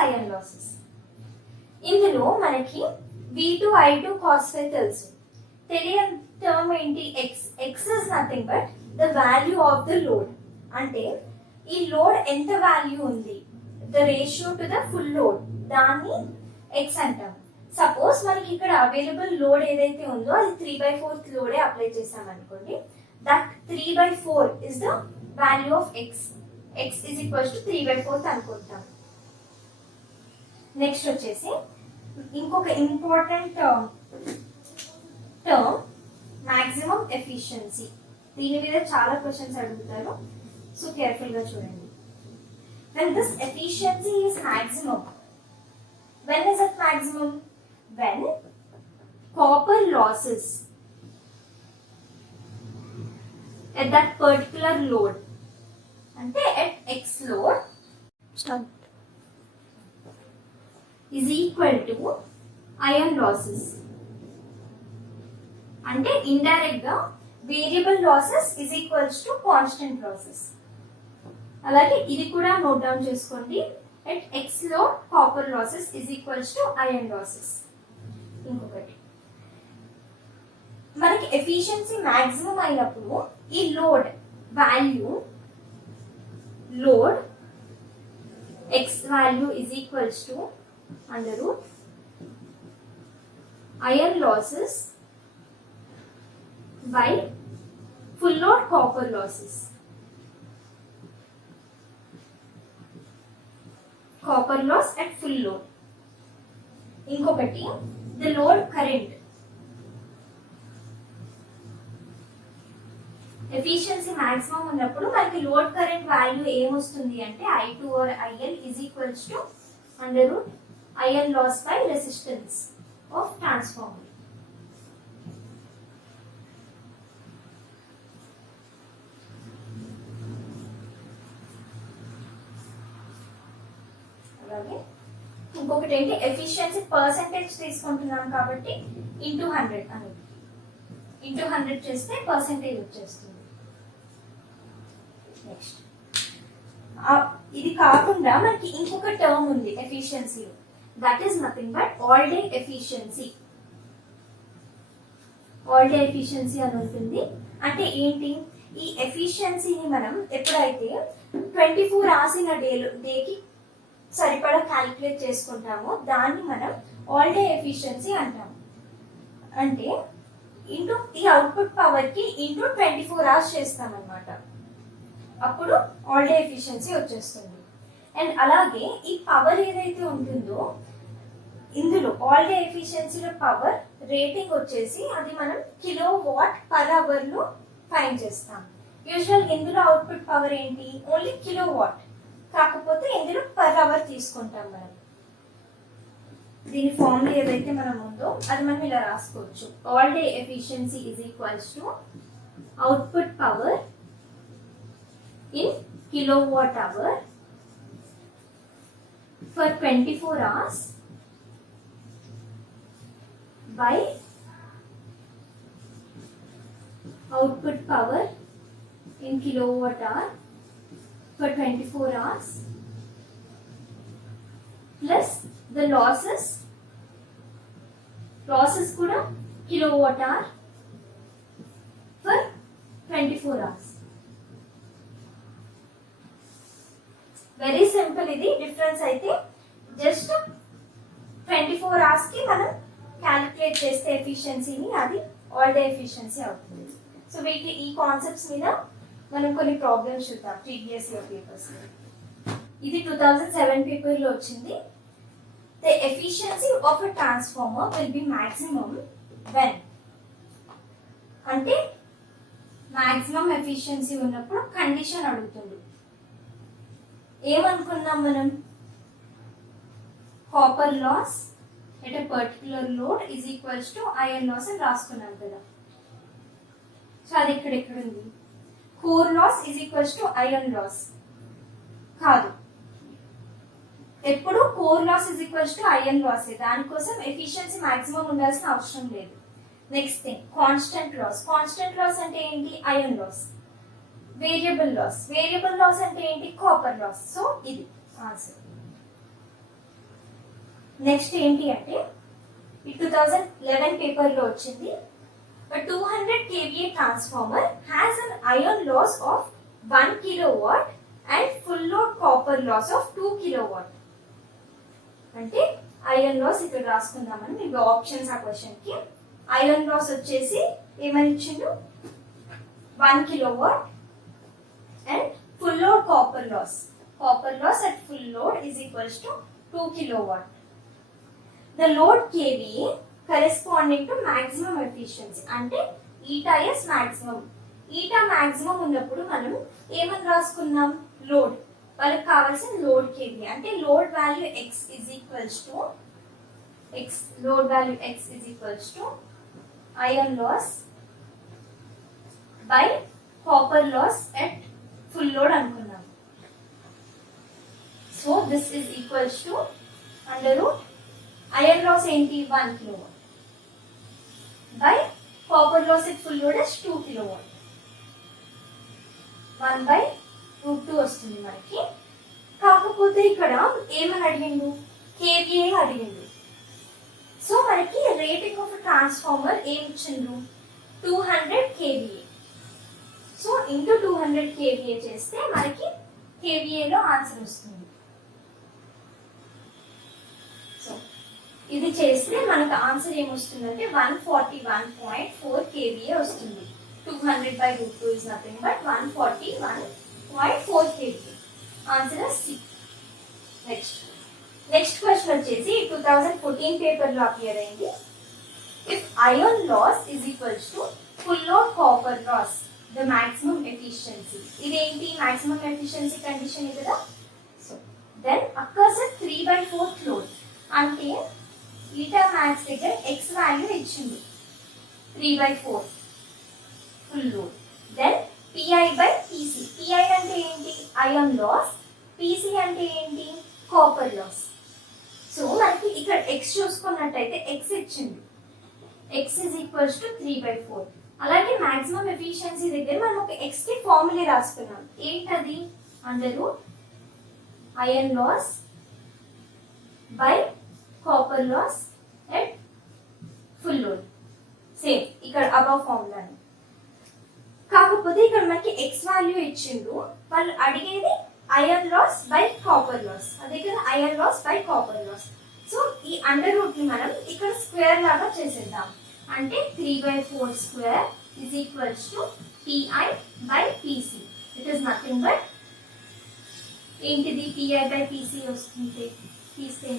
iron losses. ఇందులో మనకి V2I2 cos phi తెలుసు, term ఏంటి X is nothing but the value of the load. అంటే ఈ లోడ్ ఎంత వాల్యూ ఉంది, the ratio to the full load, దాన్ని ఎక్స్ అంటాం. సపోజ్ మనకి ఇక్కడ అవైలబుల్ లోడ్ ఏదైతే ఉందో అది 3/4 లోడే అప్లై చేసాం అనుకోండి, that 3/4 is the value of X. X is equals to 3/4 అనుకుంటాం. నెక్స్ట్ వచ్చేసి ఇంకొక ఇంపార్టెంట్ టర్మ్ మాక్సిమం ఎఫిషియన్సీ. దీని మీద చాలా క్వశ్చన్స్ అడుగుతారు, సో కేర్ఫుల్ గా చూడండి. When this efficiency is maximum, when is it maximum? When copper losses at that particular load, ante at x load start is equal to iron losses. ante indirect ga variable losses is equals to constant losses. అలాగే ఇది కూడా note down చేసుకోండి. At x లో copper losses is equals to iron losses. ఇంకొకటి మనకి efficiency maximum అయినప్పుడు ఈ load value, load x value is equals to under root iron losses by full load copper losses. Copper loss at full load. ఇంకొకటి the load current. Efficiency maximum ఉన్నప్పుడు మనకి load current value ఏమొస్తుంది అంటే I2 or IL is equals to under root IL loss by resistance of transformer. అలాగే ఇంకొకటి ఏంటి, efficiency percentage తీసుకుంటున్నాం కాబట్టి ఇంటూ 100 అనేది, ఇంటూ 100 చేస్తే పర్సెంటేజ్ వచ్చేస్తుంది. నెక్స్ట్ ఇది కాకుండా మనకి ఇంకొక టర్మ్ ఉంది ఎఫిషియన్సీలో, that is nothing but all day efficiency. All day efficiency అని ఉంటుంది. అంటే ఏంటి, ఈ ఎఫిషియన్సీని మనం ఎప్పుడైతే 24 hours ఇన్ డేకి సరిపడా క్యాలిక్యులేట్ చేసుకుంటామో దాన్ని మనం ఆల్ డే ఎఫిషియన్సీ అంటాము. అంటే ఇంటూ ఈ అవుట్పుట్ పవర్ కి ఇంటూ 24 hours చేస్తాం అనమాట, అప్పుడు ఆల్ డే ఎఫిషియన్సీ వచ్చేస్తుంది. అండ్ అలాగే ఈ పవర్ ఏదైతే ఉంటుందో ఇందులో ఆల్ డే ఎఫిషియన్సీలో పవర్ రేటింగ్ వచ్చేసి అది మనం కిలో వాట్ పర్ అవర్ లో ఫైండ్ చేస్తాం. యూజువల్ ఇందులో అవుట్పుట్ పవర్ ఏంటి, ఓన్లీ కిలో వాట్, కాకపోతే ఇందులో పర్ అవర్ తీసుకుంటాం మనం. దీని ఫార్ములా ఏదైతే మనం ఉందో అది మనం ఇలా రాసుకోవచ్చు. All day efficiency is equals to output power in kilowatt hour for 24 hours by output power in kilowatt hour for 24 hours plus the losses kuda kilowatt hour for 24 hours. Very simple. ఇది difference అయితే just 24 hours కి మనం calculate చేస్తే ఎఫిషియన్సీని అది all day efficiency అవుతుంది. So వీటి ఈ concepts మీద మనం కొన్ని ప్రాబ్లమ్స్ చూద్దాం ప్రీవియస్ ఇయర్ పేపర్స్. ఇది 2007 పేపర్ లో వచ్చింది. The efficiency of a transformer will be maximum when, అంటే మాక్సిమం ఎఫిషియన్సీ ఉన్నప్పుడు కండిషన్ అడుగుతుంది. ఏమనుకున్నాం మనం, copper loss at a particular load is equals to iron loss అని రాసుకున్నాం కదా. సో అది ఎక్కడ ఉంది, core loss is equals to iron loss కాదు, ఎప్పుడు core loss is equals to iron loss. దానికోసం ఎఫిషియన్సీ మాక్సిమం ఉండాల్సిన అవసరం లేదు. Next thing constant loss. Constant loss అంటే ఏంటి, iron loss. Variable loss, variable loss అంటే ఏంటి, కాపర్ లాస్. సో ఇది ఆన్సర్. నెక్స్ట్ ఏంటి అంటే ఈ 2011 పేపర్ లో వచ్చింది A 200 kVA transformer has an iron loss of 1 kilowatt and full load copper loss of 2 kilowatt. అంటే ఐరన్ లాస్ ఇక్కడ రాసుకుందామని మీకు ఆప్షన్స్ ఆ క్వశ్చన్ కి. ఐరన్ లాస్ వచ్చేసి ఏమని ఇచ్చిండు 1 kilowatt and full load copper loss. Copper loss at full load is equals to 2 kilowatt. The load kVA corresponding to maximum efficiency అంటే eta is maximum. Eta maximum ఉన్నప్పుడు మనం ఏమని రాసుకున్నాం లోడ్, వాళ్ళకి కావాల్సిన లోడ్ kVA అంటే load value x is equals to iron loss by copper loss at full load అనుకున్నాం. So this is equals to under root iron loss ఏంటి 1 kilowatt by copper loss at full load is 2 kilowatt. 1 by root 2 వస్తుంది మనకి. కాకపోతే ఇక్కడ ఏమని అడిగిండు kVA అడిగిండు. So మనకి రేటింగ్ ఆఫ్ ట్రాన్స్ఫార్మర్ ఏం ఇచ్చిండు 200 kVA. సో ఇంటూ 200 kVA చేస్తే మనకి kVA లో ఆన్సర్ వస్తుంది. సో ఇది చేస్తే మనకు ఆన్సర్ ఏమొస్తుందంటే 141.4 kVA వస్తుంది. 200 by root 2 is nothing but 141.4 kVA. Answer is C. Next question వచ్చేసి 2014 పేపర్ లో అపియర్ అయింది. If iron loss is equals to full load copper loss, the maximum efficiency. ఇదేంటి maximum efficiency కండిషన్ కదా. So then occurs at 3/4 load అంటే eta max దగ్గర x value ఇచ్చింది 3/4 full load. Then PI by PC. PI అంటే ఏంటి iron loss, PC అంటే ఏంటి కాపర్ లాస్. సో మనకి ఇక్కడ x చూసుకున్నట్టయితే x ఇచ్చింది, x is equals to 3/4. అలాగే మాక్సిమం ఎఫిషియన్సీ దగ్గర మనం ఒక x కి ఫార్ములా రాసుకున్నాం. ఏంటది under root iron loss by copper loss at full load. Same ఇక్కడ అబౌవ్ ఫార్ములా. కాకపోతే ఇక్కడ మనకి x వాల్యూ ఇచ్చిండు, వాళ్ళు అడిగేది iron loss by copper loss. అదే కదా iron loss by copper loss. So ఈ అండర్ రూట్ ని మనం ఇక్కడ స్క్వేర్ లాగా చేసేద్దాం. అంటే 3/4 square is equals to PI by PC. It is nothing but ఏంటిది PI by PC వస్తుంది తీస్తే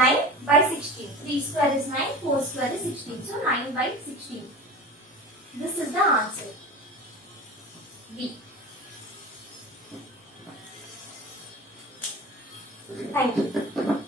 9/16. 3 square is 9, 4 square is 16. So 9/16. This is the answer. B. Thank you.